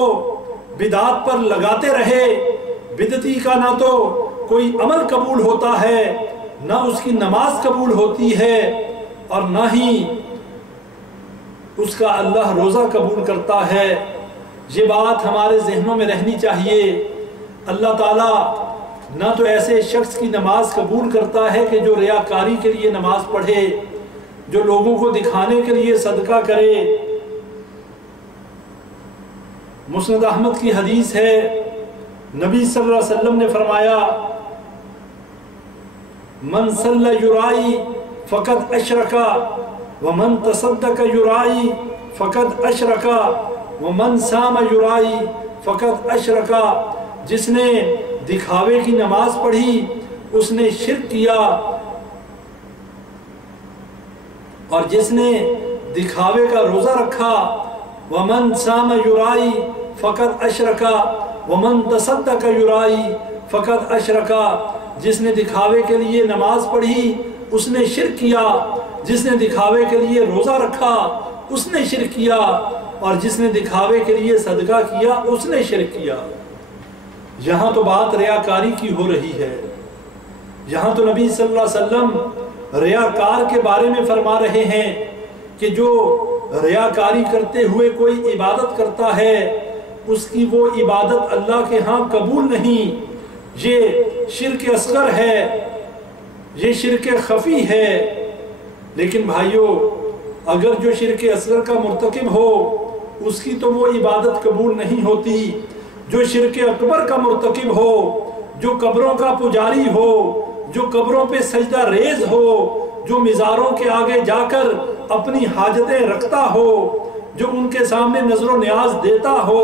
بدعات پر لگاتے رہے، بدعتی کا نہ تو کوئی عمل قبول ہوتا ہے، نہ اس کی نماز قبول ہوتی ہے، اور نہ ہی اس کا اللہ روزہ قبول کرتا ہے۔ یہ بات ہمارے ذہنوں میں رہنی چاہیے۔ اللہ تعالیٰ نہ تو ایسے شخص کی نماز قبول کرتا ہے کہ جو ریاکاری کے لیے نماز پڑھے، جو لوگوں کو دکھانے کے لیے صدقہ کرے۔ مسند احمد کی حدیث ہے، نبی صلی اللہ علیہ وسلم نے فرمایا من صلی یرائی فقد اشرکا ومن تصدق یرائی فقد اشرکا ومن صام یرائی فقد اشرکا، جس نے دکھاوے کی نماز پڑھی اس نے شرک کیا، اور جس نے دکھاوے کا روزہ رکھا ومن صام یرائی فقد اشرکا ومن تصدق یرائی فقد اشرکا، جس نے دکھاوے کے لیے نماز پڑھی اس نے شرک کیا، جس نے دکھاوے کے لیے روزہ رکھا اس نے شرک کیا، اور جس نے دکھاوے کے لیے صدقہ کیا اس نے شرک کیا۔ یہاں تو بات ریاکاری کی ہو رہی ہے، یہاں تو نبی صلی اللہ علیہ وسلم ریاکار کے بارے میں فرما رہے ہیں کہ جو ریاکاری کرتے ہوئے کوئی عبادت کرتا ہے اس کی وہ عبادت اللہ کے ہاں قبول نہیں، یہ شرک اصغر ہے، یہ شرک خفی ہے۔ لیکن بھائیو، اگر جو شرک اصغر کا مرتکب ہو اس کی تو وہ عبادت قبول نہیں ہوتی، جو شرک اکبر کا مرتکب ہو، جو قبروں کا پجاری ہو، جو قبروں پہ سجدہ ریز ہو، جو مزاروں کے آگے جا کر اپنی حاجتیں رکھتا ہو، جو ان کے سامنے نظر و نیاز دیتا ہو،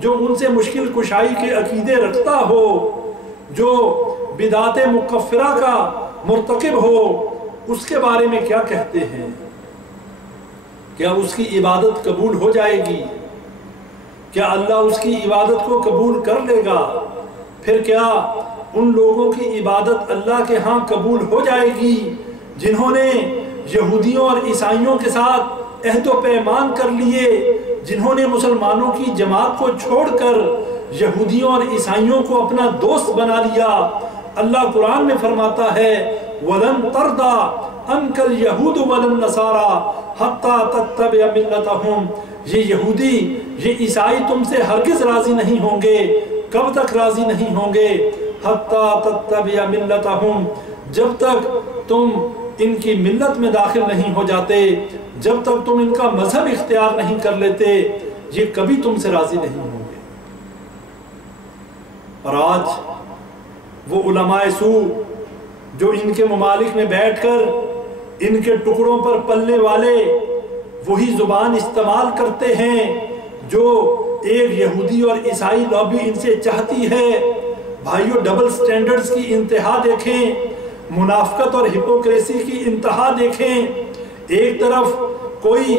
جو ان سے مشکل کشائی کے عقیدے رکھتا ہو، جو بدعت مکفرہ کا مرتکب ہو، اس کے بارے میں کیا کہتے ہیں؟ کیا اس کی عبادت قبول ہو جائے گی؟ کیا اللہ اس کی عبادت کو قبول کر لے گا؟ پھر کیا ان لوگوں کی عبادت اللہ کے ہاں قبول ہو جائے گی جنہوں نے یہودیوں اور عیسائیوں کے ساتھ عہد و پیمان کر لیے، جنہوں نے مسلمانوں کی جماعت کو چھوڑ کر یہودیوں اور عیسائیوں کو اپنا دوست بنا لیا؟ اللہ قرآن میں فرماتا ہے وَلَن تَرْضَى عَنْكَ الْيَهُودُ وَلَا النَّصَارَى حَتَّى تَتَّبِعَ مِلَّتَهُمْ، یہ یہودی، یہ عیسائی تم سے ہرگز راضی نہیں ہوں گے۔ کب تک راضی نہیں ہوں گے؟ حَتَّى تَتَّبِعَ مِلَّتَهُمْ، جب تک تم ان کی ملت میں داخل نہیں ہو جاتے، جب تک تم ان کا مذہب اختیار نہیں کر لیتے، یہ کبھی تم سے راضی نہیں ہوں گے۔ اور آج وہ علماء سو جو ان کے ممالک میں بیٹھ کر ان کے ٹکڑوں پر پلنے والے وہی زبان استعمال کرتے ہیں جو ایک یہودی اور عیسائی لابی ان سے چاہتی ہے۔ بھائیو، ڈبل سٹینڈرڈز کی انتہا دیکھیں، منافقت اور ہپوکریسی کی انتہا دیکھیں۔ ایک طرف کوئی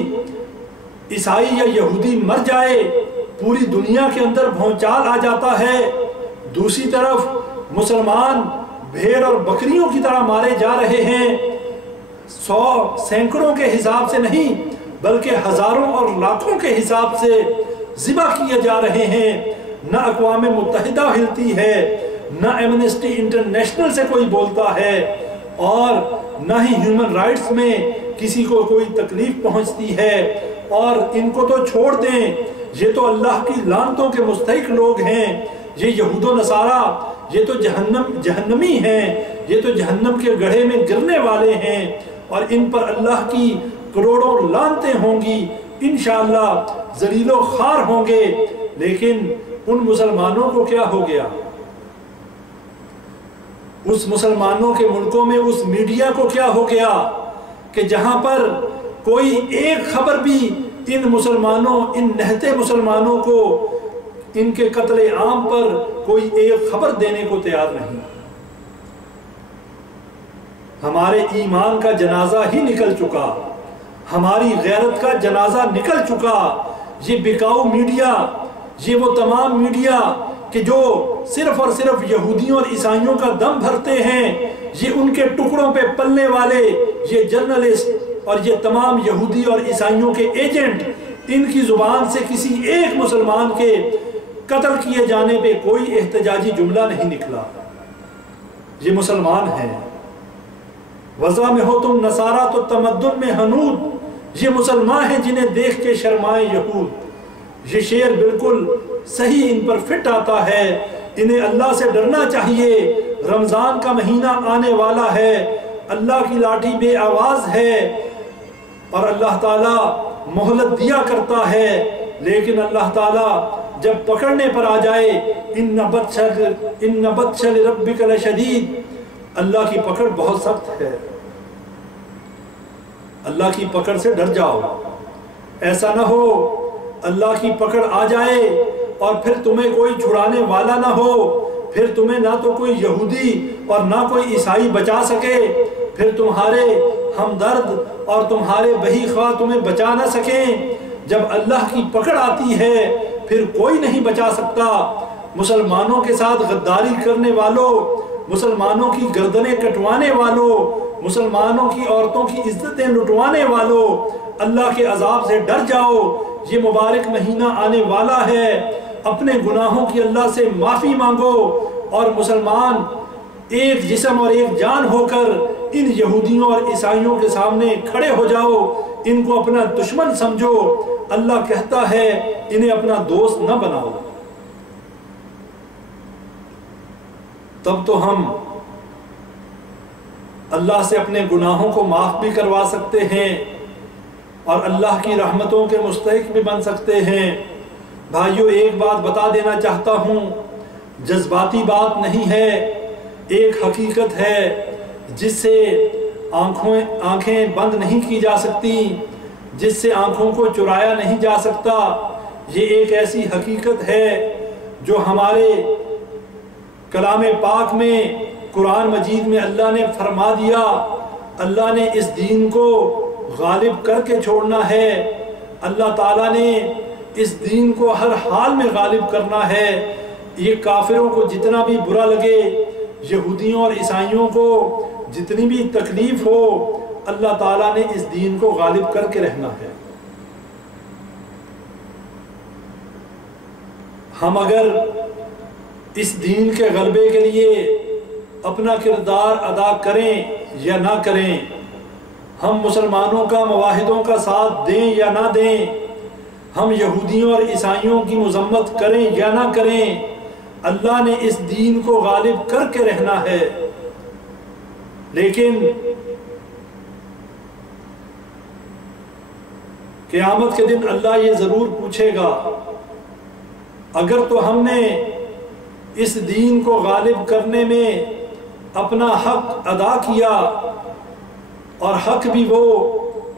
عیسائی یا یہودی مر جائے پوری دنیا کے اندر بھونچال آ جاتا ہے، دوسری طرف مسلمان بھیڑ اور بکریوں کی طرح مارے جا رہے ہیں، 100 سینکڑوں کے حساب سے نہیں بلکہ ہزاروں اور لاکھوں کے حساب سے ذبح کیے جا رہے ہیں۔ نہ اقوام متحدہ ہلتی ہے، نہ ایمنسٹی انٹرنیشنل سے کوئی بولتا ہے، اور نہ ہی ہیومن رائٹس میں کسی کو کوئی تکلیف پہنچتی ہے۔ اور ان کو تو چھوڑ دیں، یہ تو اللہ کی لعنتوں کے مستحق لوگ ہیں، یہ یہود و نصارہ، یہ تو جہنمی ہیں، یہ تو جہنم کے گڑھے میں گرنے والے ہیں، اور ان پر اللہ کی کروڑوں لعنتیں ہوں گی، انشاءاللہ ذلیل و خوار ہوں گے۔ لیکن ان مسلمانوں کو کیا ہو گیا؟ اس مسلمانوں کے ملکوں میں اس میڈیا کو کیا ہو گیا کہ جہاں پر کوئی ایک خبر بھی ان مسلمانوں، ان نہتے مسلمانوں کو ان کے قتل عام پر کوئی ایک خبر دینے کو تیار نہیں۔ ہمارے ایمان کا جنازہ ہی نکل چکا، ہماری غیرت کا جنازہ نکل چکا۔ یہ بکاؤ میڈیا، یہ وہ تمام میڈیا کہ جو صرف اور صرف یہودیوں اور عیسائیوں کا دم بھرتے ہیں، یہ ان کے ٹکڑوں پہ پلنے والے، یہ جرنلسٹ اور یہ تمام یہودی اور عیسائیوں کے ایجنٹ، ان کی زبان سے کسی ایک مسلمان کے قتل کیے جانے پہ کوئی احتجاجی جملہ نہیں نکلا۔ یہ مسلمان ہیں، وضع میں ہو تم نصارہ تو تمدن میں حنود، یہ مسلمان ہیں جنہیں دیکھ کے شرمائے یہود۔ یہ شعر بالکل صحیح ان پر فٹ آتا ہے انہیں اللہ سے ڈرنا چاہیے۔ رمضان کا مہینہ آنے والا ہے، اللہ کی لاٹھی بے آواز ہے اور اللہ تعالیٰ مہلت دیا کرتا ہے، لیکن اللہ تعالیٰ جب پکڑنے پر آ جائے ان بطش ربک لشدید، اللہ کی پکڑ بہت سخت ہے۔ اللہ کی پکڑ سے ڈر جاؤ، ایسا نہ ہو اللہ کی پکڑ آ جائے اور پھر تمہیں کوئی چھڑانے والا نہ ہو، پھر تمہیں نہ تو کوئی یہودی اور نہ کوئی عیسائی بچا سکے، پھر تمہارے ہمدرد اور تمہارے بہی خواہ تمہیں بچا نہ سکیں۔ جب اللہ کی پکڑ آتی ہے پھر کوئی نہیں بچا سکتا۔ مسلمانوں کے ساتھ غداری کرنے والوں، مسلمانوں کی گردنیں کٹوانے والوں، مسلمانوں کی عورتوں کی عزتیں لٹوانے والوں، اللہ کے عذاب سے ڈر جاؤ۔ یہ مبارک مہینہ آنے والا ہے، اپنے گناہوں کی اللہ سے معافی مانگو اور مسلمان ایک جسم اور ایک جان ہو کر ان یہودیوں اور عیسائیوں کے سامنے کھڑے ہو جاؤ، ان کو اپنا دشمن سمجھو۔ اللہ کہتا ہے انہیں اپنا دوست نہ بناؤ۔ تب تو ہم اللہ سے اپنے گناہوں کو معاف بھی کروا سکتے ہیں اور اللہ کی رحمتوں کے مستحق بھی بن سکتے ہیں۔ بھائیو، ایک بات بتا دینا چاہتا ہوں، جذباتی بات نہیں ہے، ایک حقیقت ہے جس سے آنکھیں بند نہیں کی جا سکتی، جس سے آنکھوں کو چرایا نہیں جا سکتا۔ یہ ایک ایسی حقیقت ہے جو ہمارے کلام پاک میں، قرآن مجید میں اللہ نے فرما دیا۔ اللہ نے اس دین کو غالب کر کے چھوڑنا ہے، اللہ تعالیٰ نے اس دین کو ہر حال میں غالب کرنا ہے۔ یہ کافروں کو جتنا بھی برا لگے، یہودیوں اور عیسائیوں کو جتنی بھی تکلیف ہو، اللہ تعالیٰ نے اس دین کو غالب کر کے رہنا ہے۔ ہم اگر اس دین کے غلبے کے لیے اپنا کردار ادا کریں یا نہ کریں، ہم مسلمانوں کا معاہدوں کا ساتھ دیں یا نہ دیں، ہم یہودیوں اور عیسائیوں کی مذمت کریں یا نہ کریں، اللہ نے اس دین کو غالب کر کے رہنا ہے۔ لیکن قیامت کے دن اللہ یہ ضرور پوچھے گا، اگر تو ہم نے اس دین کو غالب کرنے میں اپنا حق ادا کیا، اور حق بھی وہ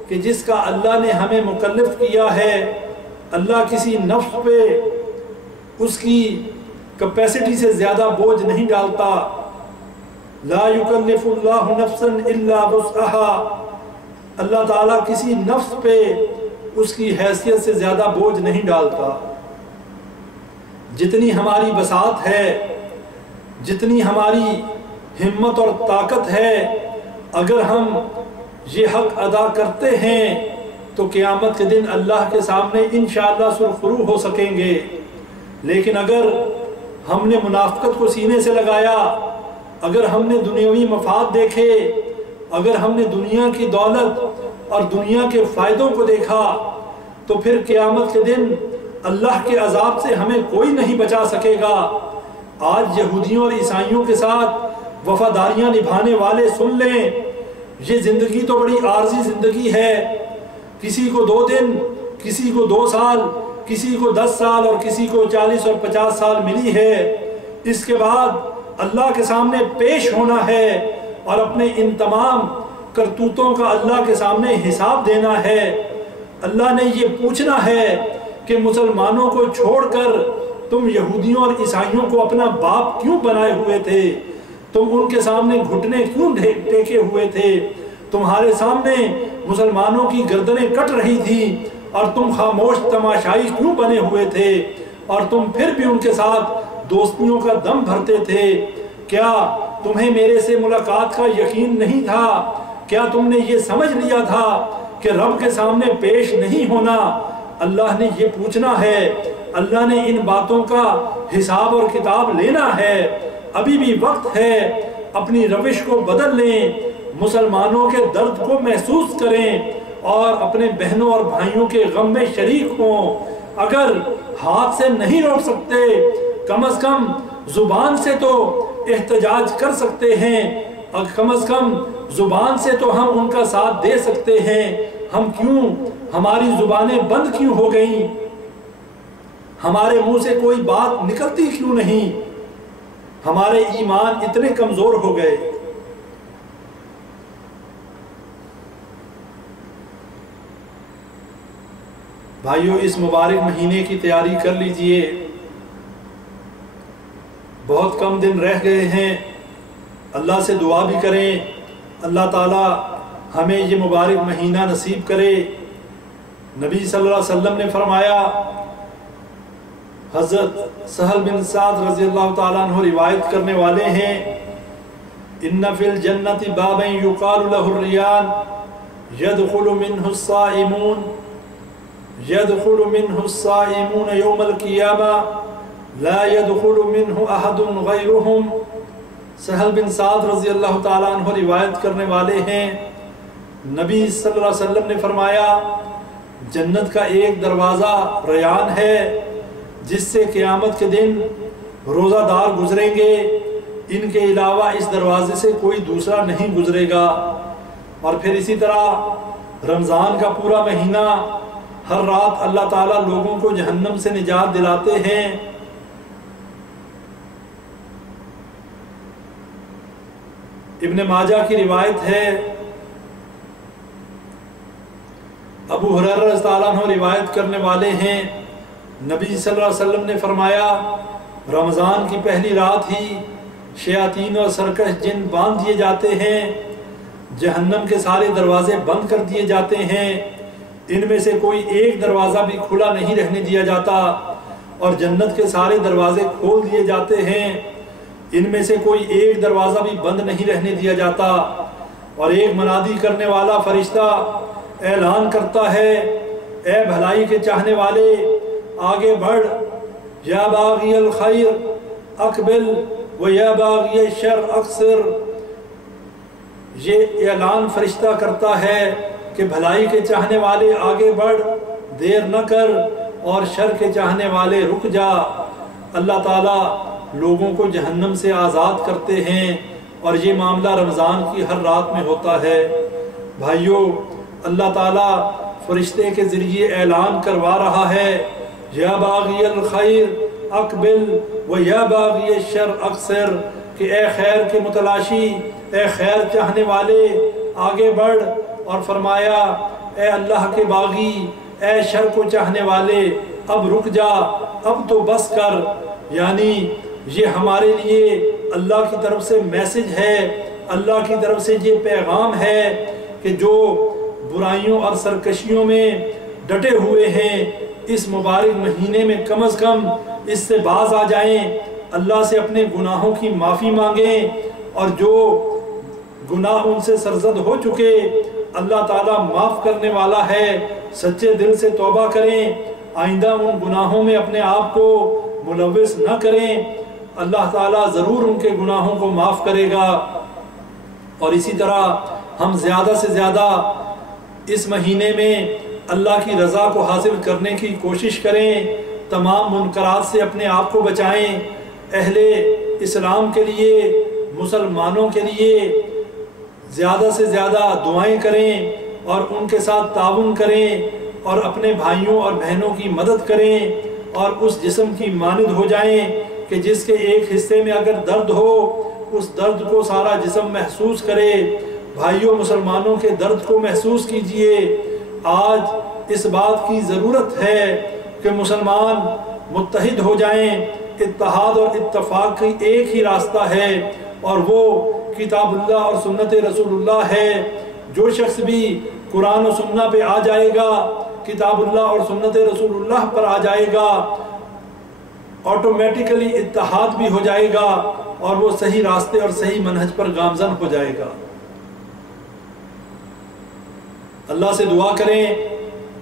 کہ جس کا اللہ نے ہمیں مکلف کیا ہے، اللہ کسی نفس پہ اس کی کیپیسٹی سے زیادہ بوجھ نہیں ڈالتا۔ لا یکلف اللہ نفسا الا وسعها، اللہ تعالیٰ کسی نفس پہ اس کی حیثیت سے زیادہ بوجھ نہیں ڈالتا۔ جتنی ہماری بساط ہے، جتنی ہماری ہمت اور طاقت ہے، اگر ہم یہ حق ادا کرتے ہیں تو قیامت کے دن اللہ کے سامنے انشاءاللہ سرخرو ہو سکیں گے۔ لیکن اگر ہم نے منافقت کو سینے سے لگایا، اگر ہم نے دنیاوی مفاد دیکھے، اگر ہم نے دنیا کی دولت اور دنیا کے فائدوں کو دیکھا، تو پھر قیامت کے دن اللہ کے عذاب سے ہمیں کوئی نہیں بچا سکے گا۔ آج یہودیوں اور عیسائیوں کے ساتھ وفاداریاں نبھانے والے سن لیں، یہ زندگی تو بڑی عارضی زندگی ہے، کسی کو 2 دن، کسی کو 2 سال، کسی کو 10 سال اور کسی کو 40 اور 50 سال ملی ہے۔ اس کے بعد اللہ کے سامنے پیش ہونا ہے اور اپنے ان تمام کرتوتوں کا اللہ کے سامنے حساب دینا ہے۔ اللہ نے یہ پوچھنا ہے کہ مسلمانوں کو چھوڑ کر تم یہودیوں اور عیسائیوں کو اپنا باپ کیوں بنائے ہوئے تھے؟ تم ان کے سامنے گھٹنے کیوں ٹیکے ہوئے تھے؟ تمہارے سامنے مسلمانوں کی گردنیں کٹ رہی تھی اور تم خاموش تماشائی کیوں بنے ہوئے تھے؟ اور تم پھر بھی ان کے ساتھ دوستیوں کا دم بھرتے تھے۔ کیا تمہیں میرے سے ملاقات کا یقین نہیں تھا؟ کیا تم نے یہ سمجھ لیا تھا کہ رب کے سامنے پیش نہیں ہونا؟ اللہ نے یہ پوچھنا ہے، اللہ نے ان باتوں کا حساب اور کتاب لینا ہے۔ ابھی بھی وقت ہے، اپنی روش کو بدل لیں، مسلمانوں کے درد کو محسوس کریں اور اپنے بہنوں اور بھائیوں کے غم میں شریک ہوں۔ اگر ہاتھ سے نہیں روک سکتے، کم از کم زبان سے تو احتجاج کر سکتے ہیں، اور کم از کم زبان سے تو ہم ان کا ساتھ دے سکتے ہیں، ہم کیوں، ہماری زبانیں بند کیوں ہو گئیں؟ ہمارے منہ سے کوئی بات نکلتی کیوں نہیں؟ ہمارے ایمان اتنے کمزور ہو گئے۔ بھائیو، اس مبارک مہینے کی تیاری کر لیجئے، بہت کم دن رہ گئے ہیں۔ اللہ سے دعا بھی کریں، اللہ تعالی ہمیں یہ مبارک مہینہ نصیب کرے۔ نبی صلی اللہ علیہ وسلم نے فرمایا، حضرت سہل بن سعد رضی اللہ تعالیٰ عنہ روایت کرنے والے ہیں، ان فی الجنت بابا یقال له الریان يدخل منه الصائمون یوم القیامہ لا يدخل منه احد غیرهم۔ سہل بن سعد رضی اللہ تعالیٰ عنہ روایت کرنے والے ہیں، نبی صلی اللہ علیہ وسلم نے فرمایا، جنت کا ایک دروازہ ریان ہے جس سے قیامت کے دن روزہ دار گزریں گے، ان کے علاوہ اس دروازے سے کوئی دوسرا نہیں گزرے گا۔ اور پھر اسی طرح رمضان کا پورا مہینہ ہر رات اللہ تعالیٰ لوگوں کو جہنم سے نجات دلاتے ہیں۔ ابن ماجہ کی روایت ہے، ابو ہریرہ رضی اللہ عنہ روایت کرنے والے ہیں، نبی صلی اللہ علیہ وسلم نے فرمایا، رمضان کی پہلی رات ہی شیاطین اور سرکش جن باندھ دیے جاتے ہیں، جہنم کے سارے دروازے بند کر دیے جاتے ہیں، ان میں سے کوئی ایک دروازہ بھی کھلا نہیں رہنے دیا جاتا، اور جنت کے سارے دروازے کھول دیے جاتے ہیں، ان میں سے کوئی ایک دروازہ بھی بند نہیں رہنے دیا جاتا۔ اور ایک منادی کرنے والا فرشتہ اعلان کرتا ہے، اے بھلائی کے چاہنے والے آگے بڑھ، یا باغی الخیر اقبل و یا باغی الشر اقصر۔ یہ اعلان فرشتہ کرتا ہے کہ بھلائی کے چاہنے والے آگے بڑھ، دیر نہ کر، اور شر کے چاہنے والے رک جا۔ اللہ تعالیٰ لوگوں کو جہنم سے آزاد کرتے ہیں، اور یہ معاملہ رمضان کی ہر رات میں ہوتا ہے۔ بھائیو، اللہ تعالیٰ فرشتے کے ذریعے اعلان کروا رہا ہے، یا باغی الخیر اقبل و یا باغی الشر اقصر، کہ اے خیر کے متلاشی، اے خیر چاہنے والے آگے بڑھ، اور فرمایا، اے اللہ کے باغی، اے شر کو چاہنے والے اب رک جا، اب تو بس کر۔ یعنی یہ ہمارے لیے اللہ کی طرف سے میسج ہے، اللہ کی طرف سے یہ پیغام ہے کہ جو برائیوں اور سرکشیوں میں ڈٹے ہوئے ہیں، اس مبارک مہینے میں کم از کم اس سے باز آ جائیں، اللہ سے اپنے گناہوں کی معافی مانگیں، اور جو گناہ ان سے سرزد ہو چکے اللہ تعالیٰ معاف کرنے والا ہے، سچے دل سے توبہ کریں، آئندہ ان گناہوں میں اپنے آپ کو ملوث نہ کریں، اللہ تعالیٰ ضرور ان کے گناہوں کو معاف کرے گا۔ اور اسی طرح ہم زیادہ سے زیادہ اس مہینے میں اللہ کی رضا کو حاصل کرنے کی کوشش کریں، تمام منکرات سے اپنے آپ کو بچائیں، اہل اسلام کے لیے، مسلمانوں کے لیے زیادہ سے زیادہ دعائیں کریں، اور ان کے ساتھ تعاون کریں، اور اپنے بھائیوں اور بہنوں کی مدد کریں، اور اس جسم کی مانند ہو جائیں کہ جس کے ایک حصے میں اگر درد ہو، اس درد کو سارا جسم محسوس کرے۔ بھائیوں، مسلمانوں کے درد کو محسوس کیجئے۔ آج اس بات کی ضرورت ہے کہ مسلمان متحد ہو جائیں۔ اتحاد اور اتفاق کی ایک ہی راستہ ہے، اور وہ کتاب اللہ اور سنت رسول اللہ ہے۔ جو شخص بھی قرآن و سنت پہ آ جائے گا، کتاب اللہ اور سنت رسول اللہ پر آ جائے گا، آٹومیٹیکلی اتحاد بھی ہو جائے گا، اور وہ صحیح راستے اور صحیح منہج پر گامزن ہو جائے گا۔ اللہ سے دعا کریں،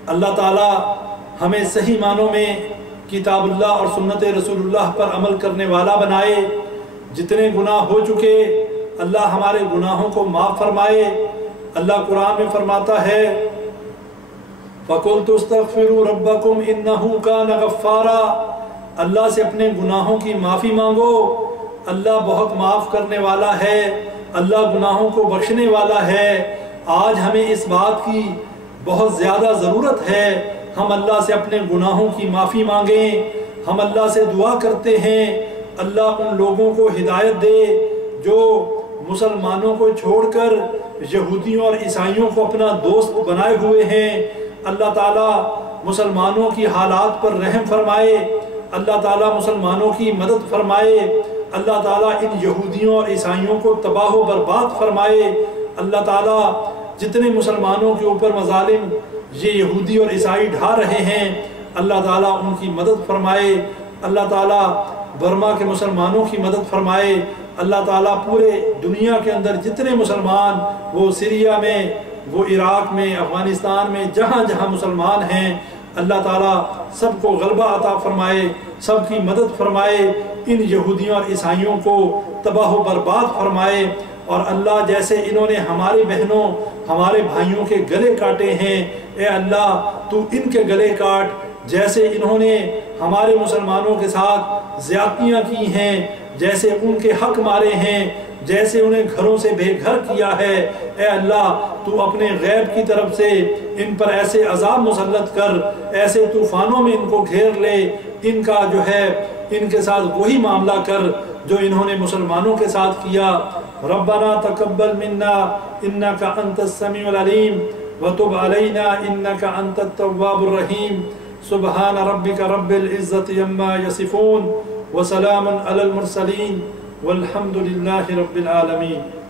اللہ تعالی ہمیں صحیح معنوں میں کتاب اللہ اور سنت رسول اللہ پر عمل کرنے والا بنائے۔ جتنے گناہ ہو چکے اللہ ہمارے گناہوں کو معاف فرمائے۔ اللہ قرآن میں فرماتا ہے، فَقُلْتُ اسْتَغْفِرُوا رَبَّكُمْ إِنَّهُ كَانَ غَفَّارًا اللہ سے اپنے گناہوں کی معافی مانگو، اللہ بہت معاف کرنے والا ہے، اللہ گناہوں کو بخشنے والا ہے۔ آج ہمیں اس بات کی بہت زیادہ ضرورت ہے، ہم اللہ سے اپنے گناہوں کی معافی مانگیں، ہم اللہ سے دعا کرتے ہیں اللہ ان لوگوں کو ہدایت دے جو مسلمانوں کو چھوڑ کر یہودیوں اور عیسائیوں کو اپنا دوست بنائے ہوئے ہیں۔ اللہ تعالیٰ مسلمانوں کی حالات پر رحم فرمائے، اللہ تعالیٰ مسلمانوں کی مدد فرمائے، اللہ تعالیٰ ان یہودیوں اور عیسائیوں کو تباہ و برباد فرمائے۔ اللہ تعالیٰ جتنے مسلمانوں کے اوپر مظالم یہ یہودی اور عیسائی ڈھا رہے ہیں، اللہ تعالیٰ ان کی مدد فرمائے، اللہ تعالیٰ برما کے مسلمانوں کی مدد فرمائے، اللہ تعالیٰ پورے دنیا کے اندر جتنے مسلمان، وہ سیریا میں، وہ عراق میں، افغانستان میں، جہاں جہاں مسلمان ہیں، اللہ تعالیٰ سب کو غلبہ عطا فرمائے، سب کی مدد فرمائے، ان یہودیوں اور عیسائیوں کو تباہ و برباد فرمائے۔ اور اللہ جیسے انہوں نے ہماری بہنوں ہمارے بھائیوں کے گلے کاٹے ہیں، اے اللہ تو ان کے گلے کاٹ، جیسے انہوں نے ہمارے مسلمانوں کے ساتھ زیادتیاں کی ہیں، جیسے ان کے حق مارے ہیں، جیسے انہیں گھروں سے بے گھر کیا ہے، اے اللہ تو اپنے غیب کی طرف سے ان پر ایسے عذاب مسلط کر، ایسے طوفانوں میں ان کو گھیر لے، ان کا جو ہے ان کے ساتھ وہی معاملہ کر جو انہوں نے مسلمانوں کے ساتھ کیا۔ ربنا تقبل منا انک انت السمیع العلیم وتب علینا انک انت التواب الرحیم۔ سبحان ربک رب العزت عما یصفون وسلام علی المرسلین والحمد للہ رب العالمین۔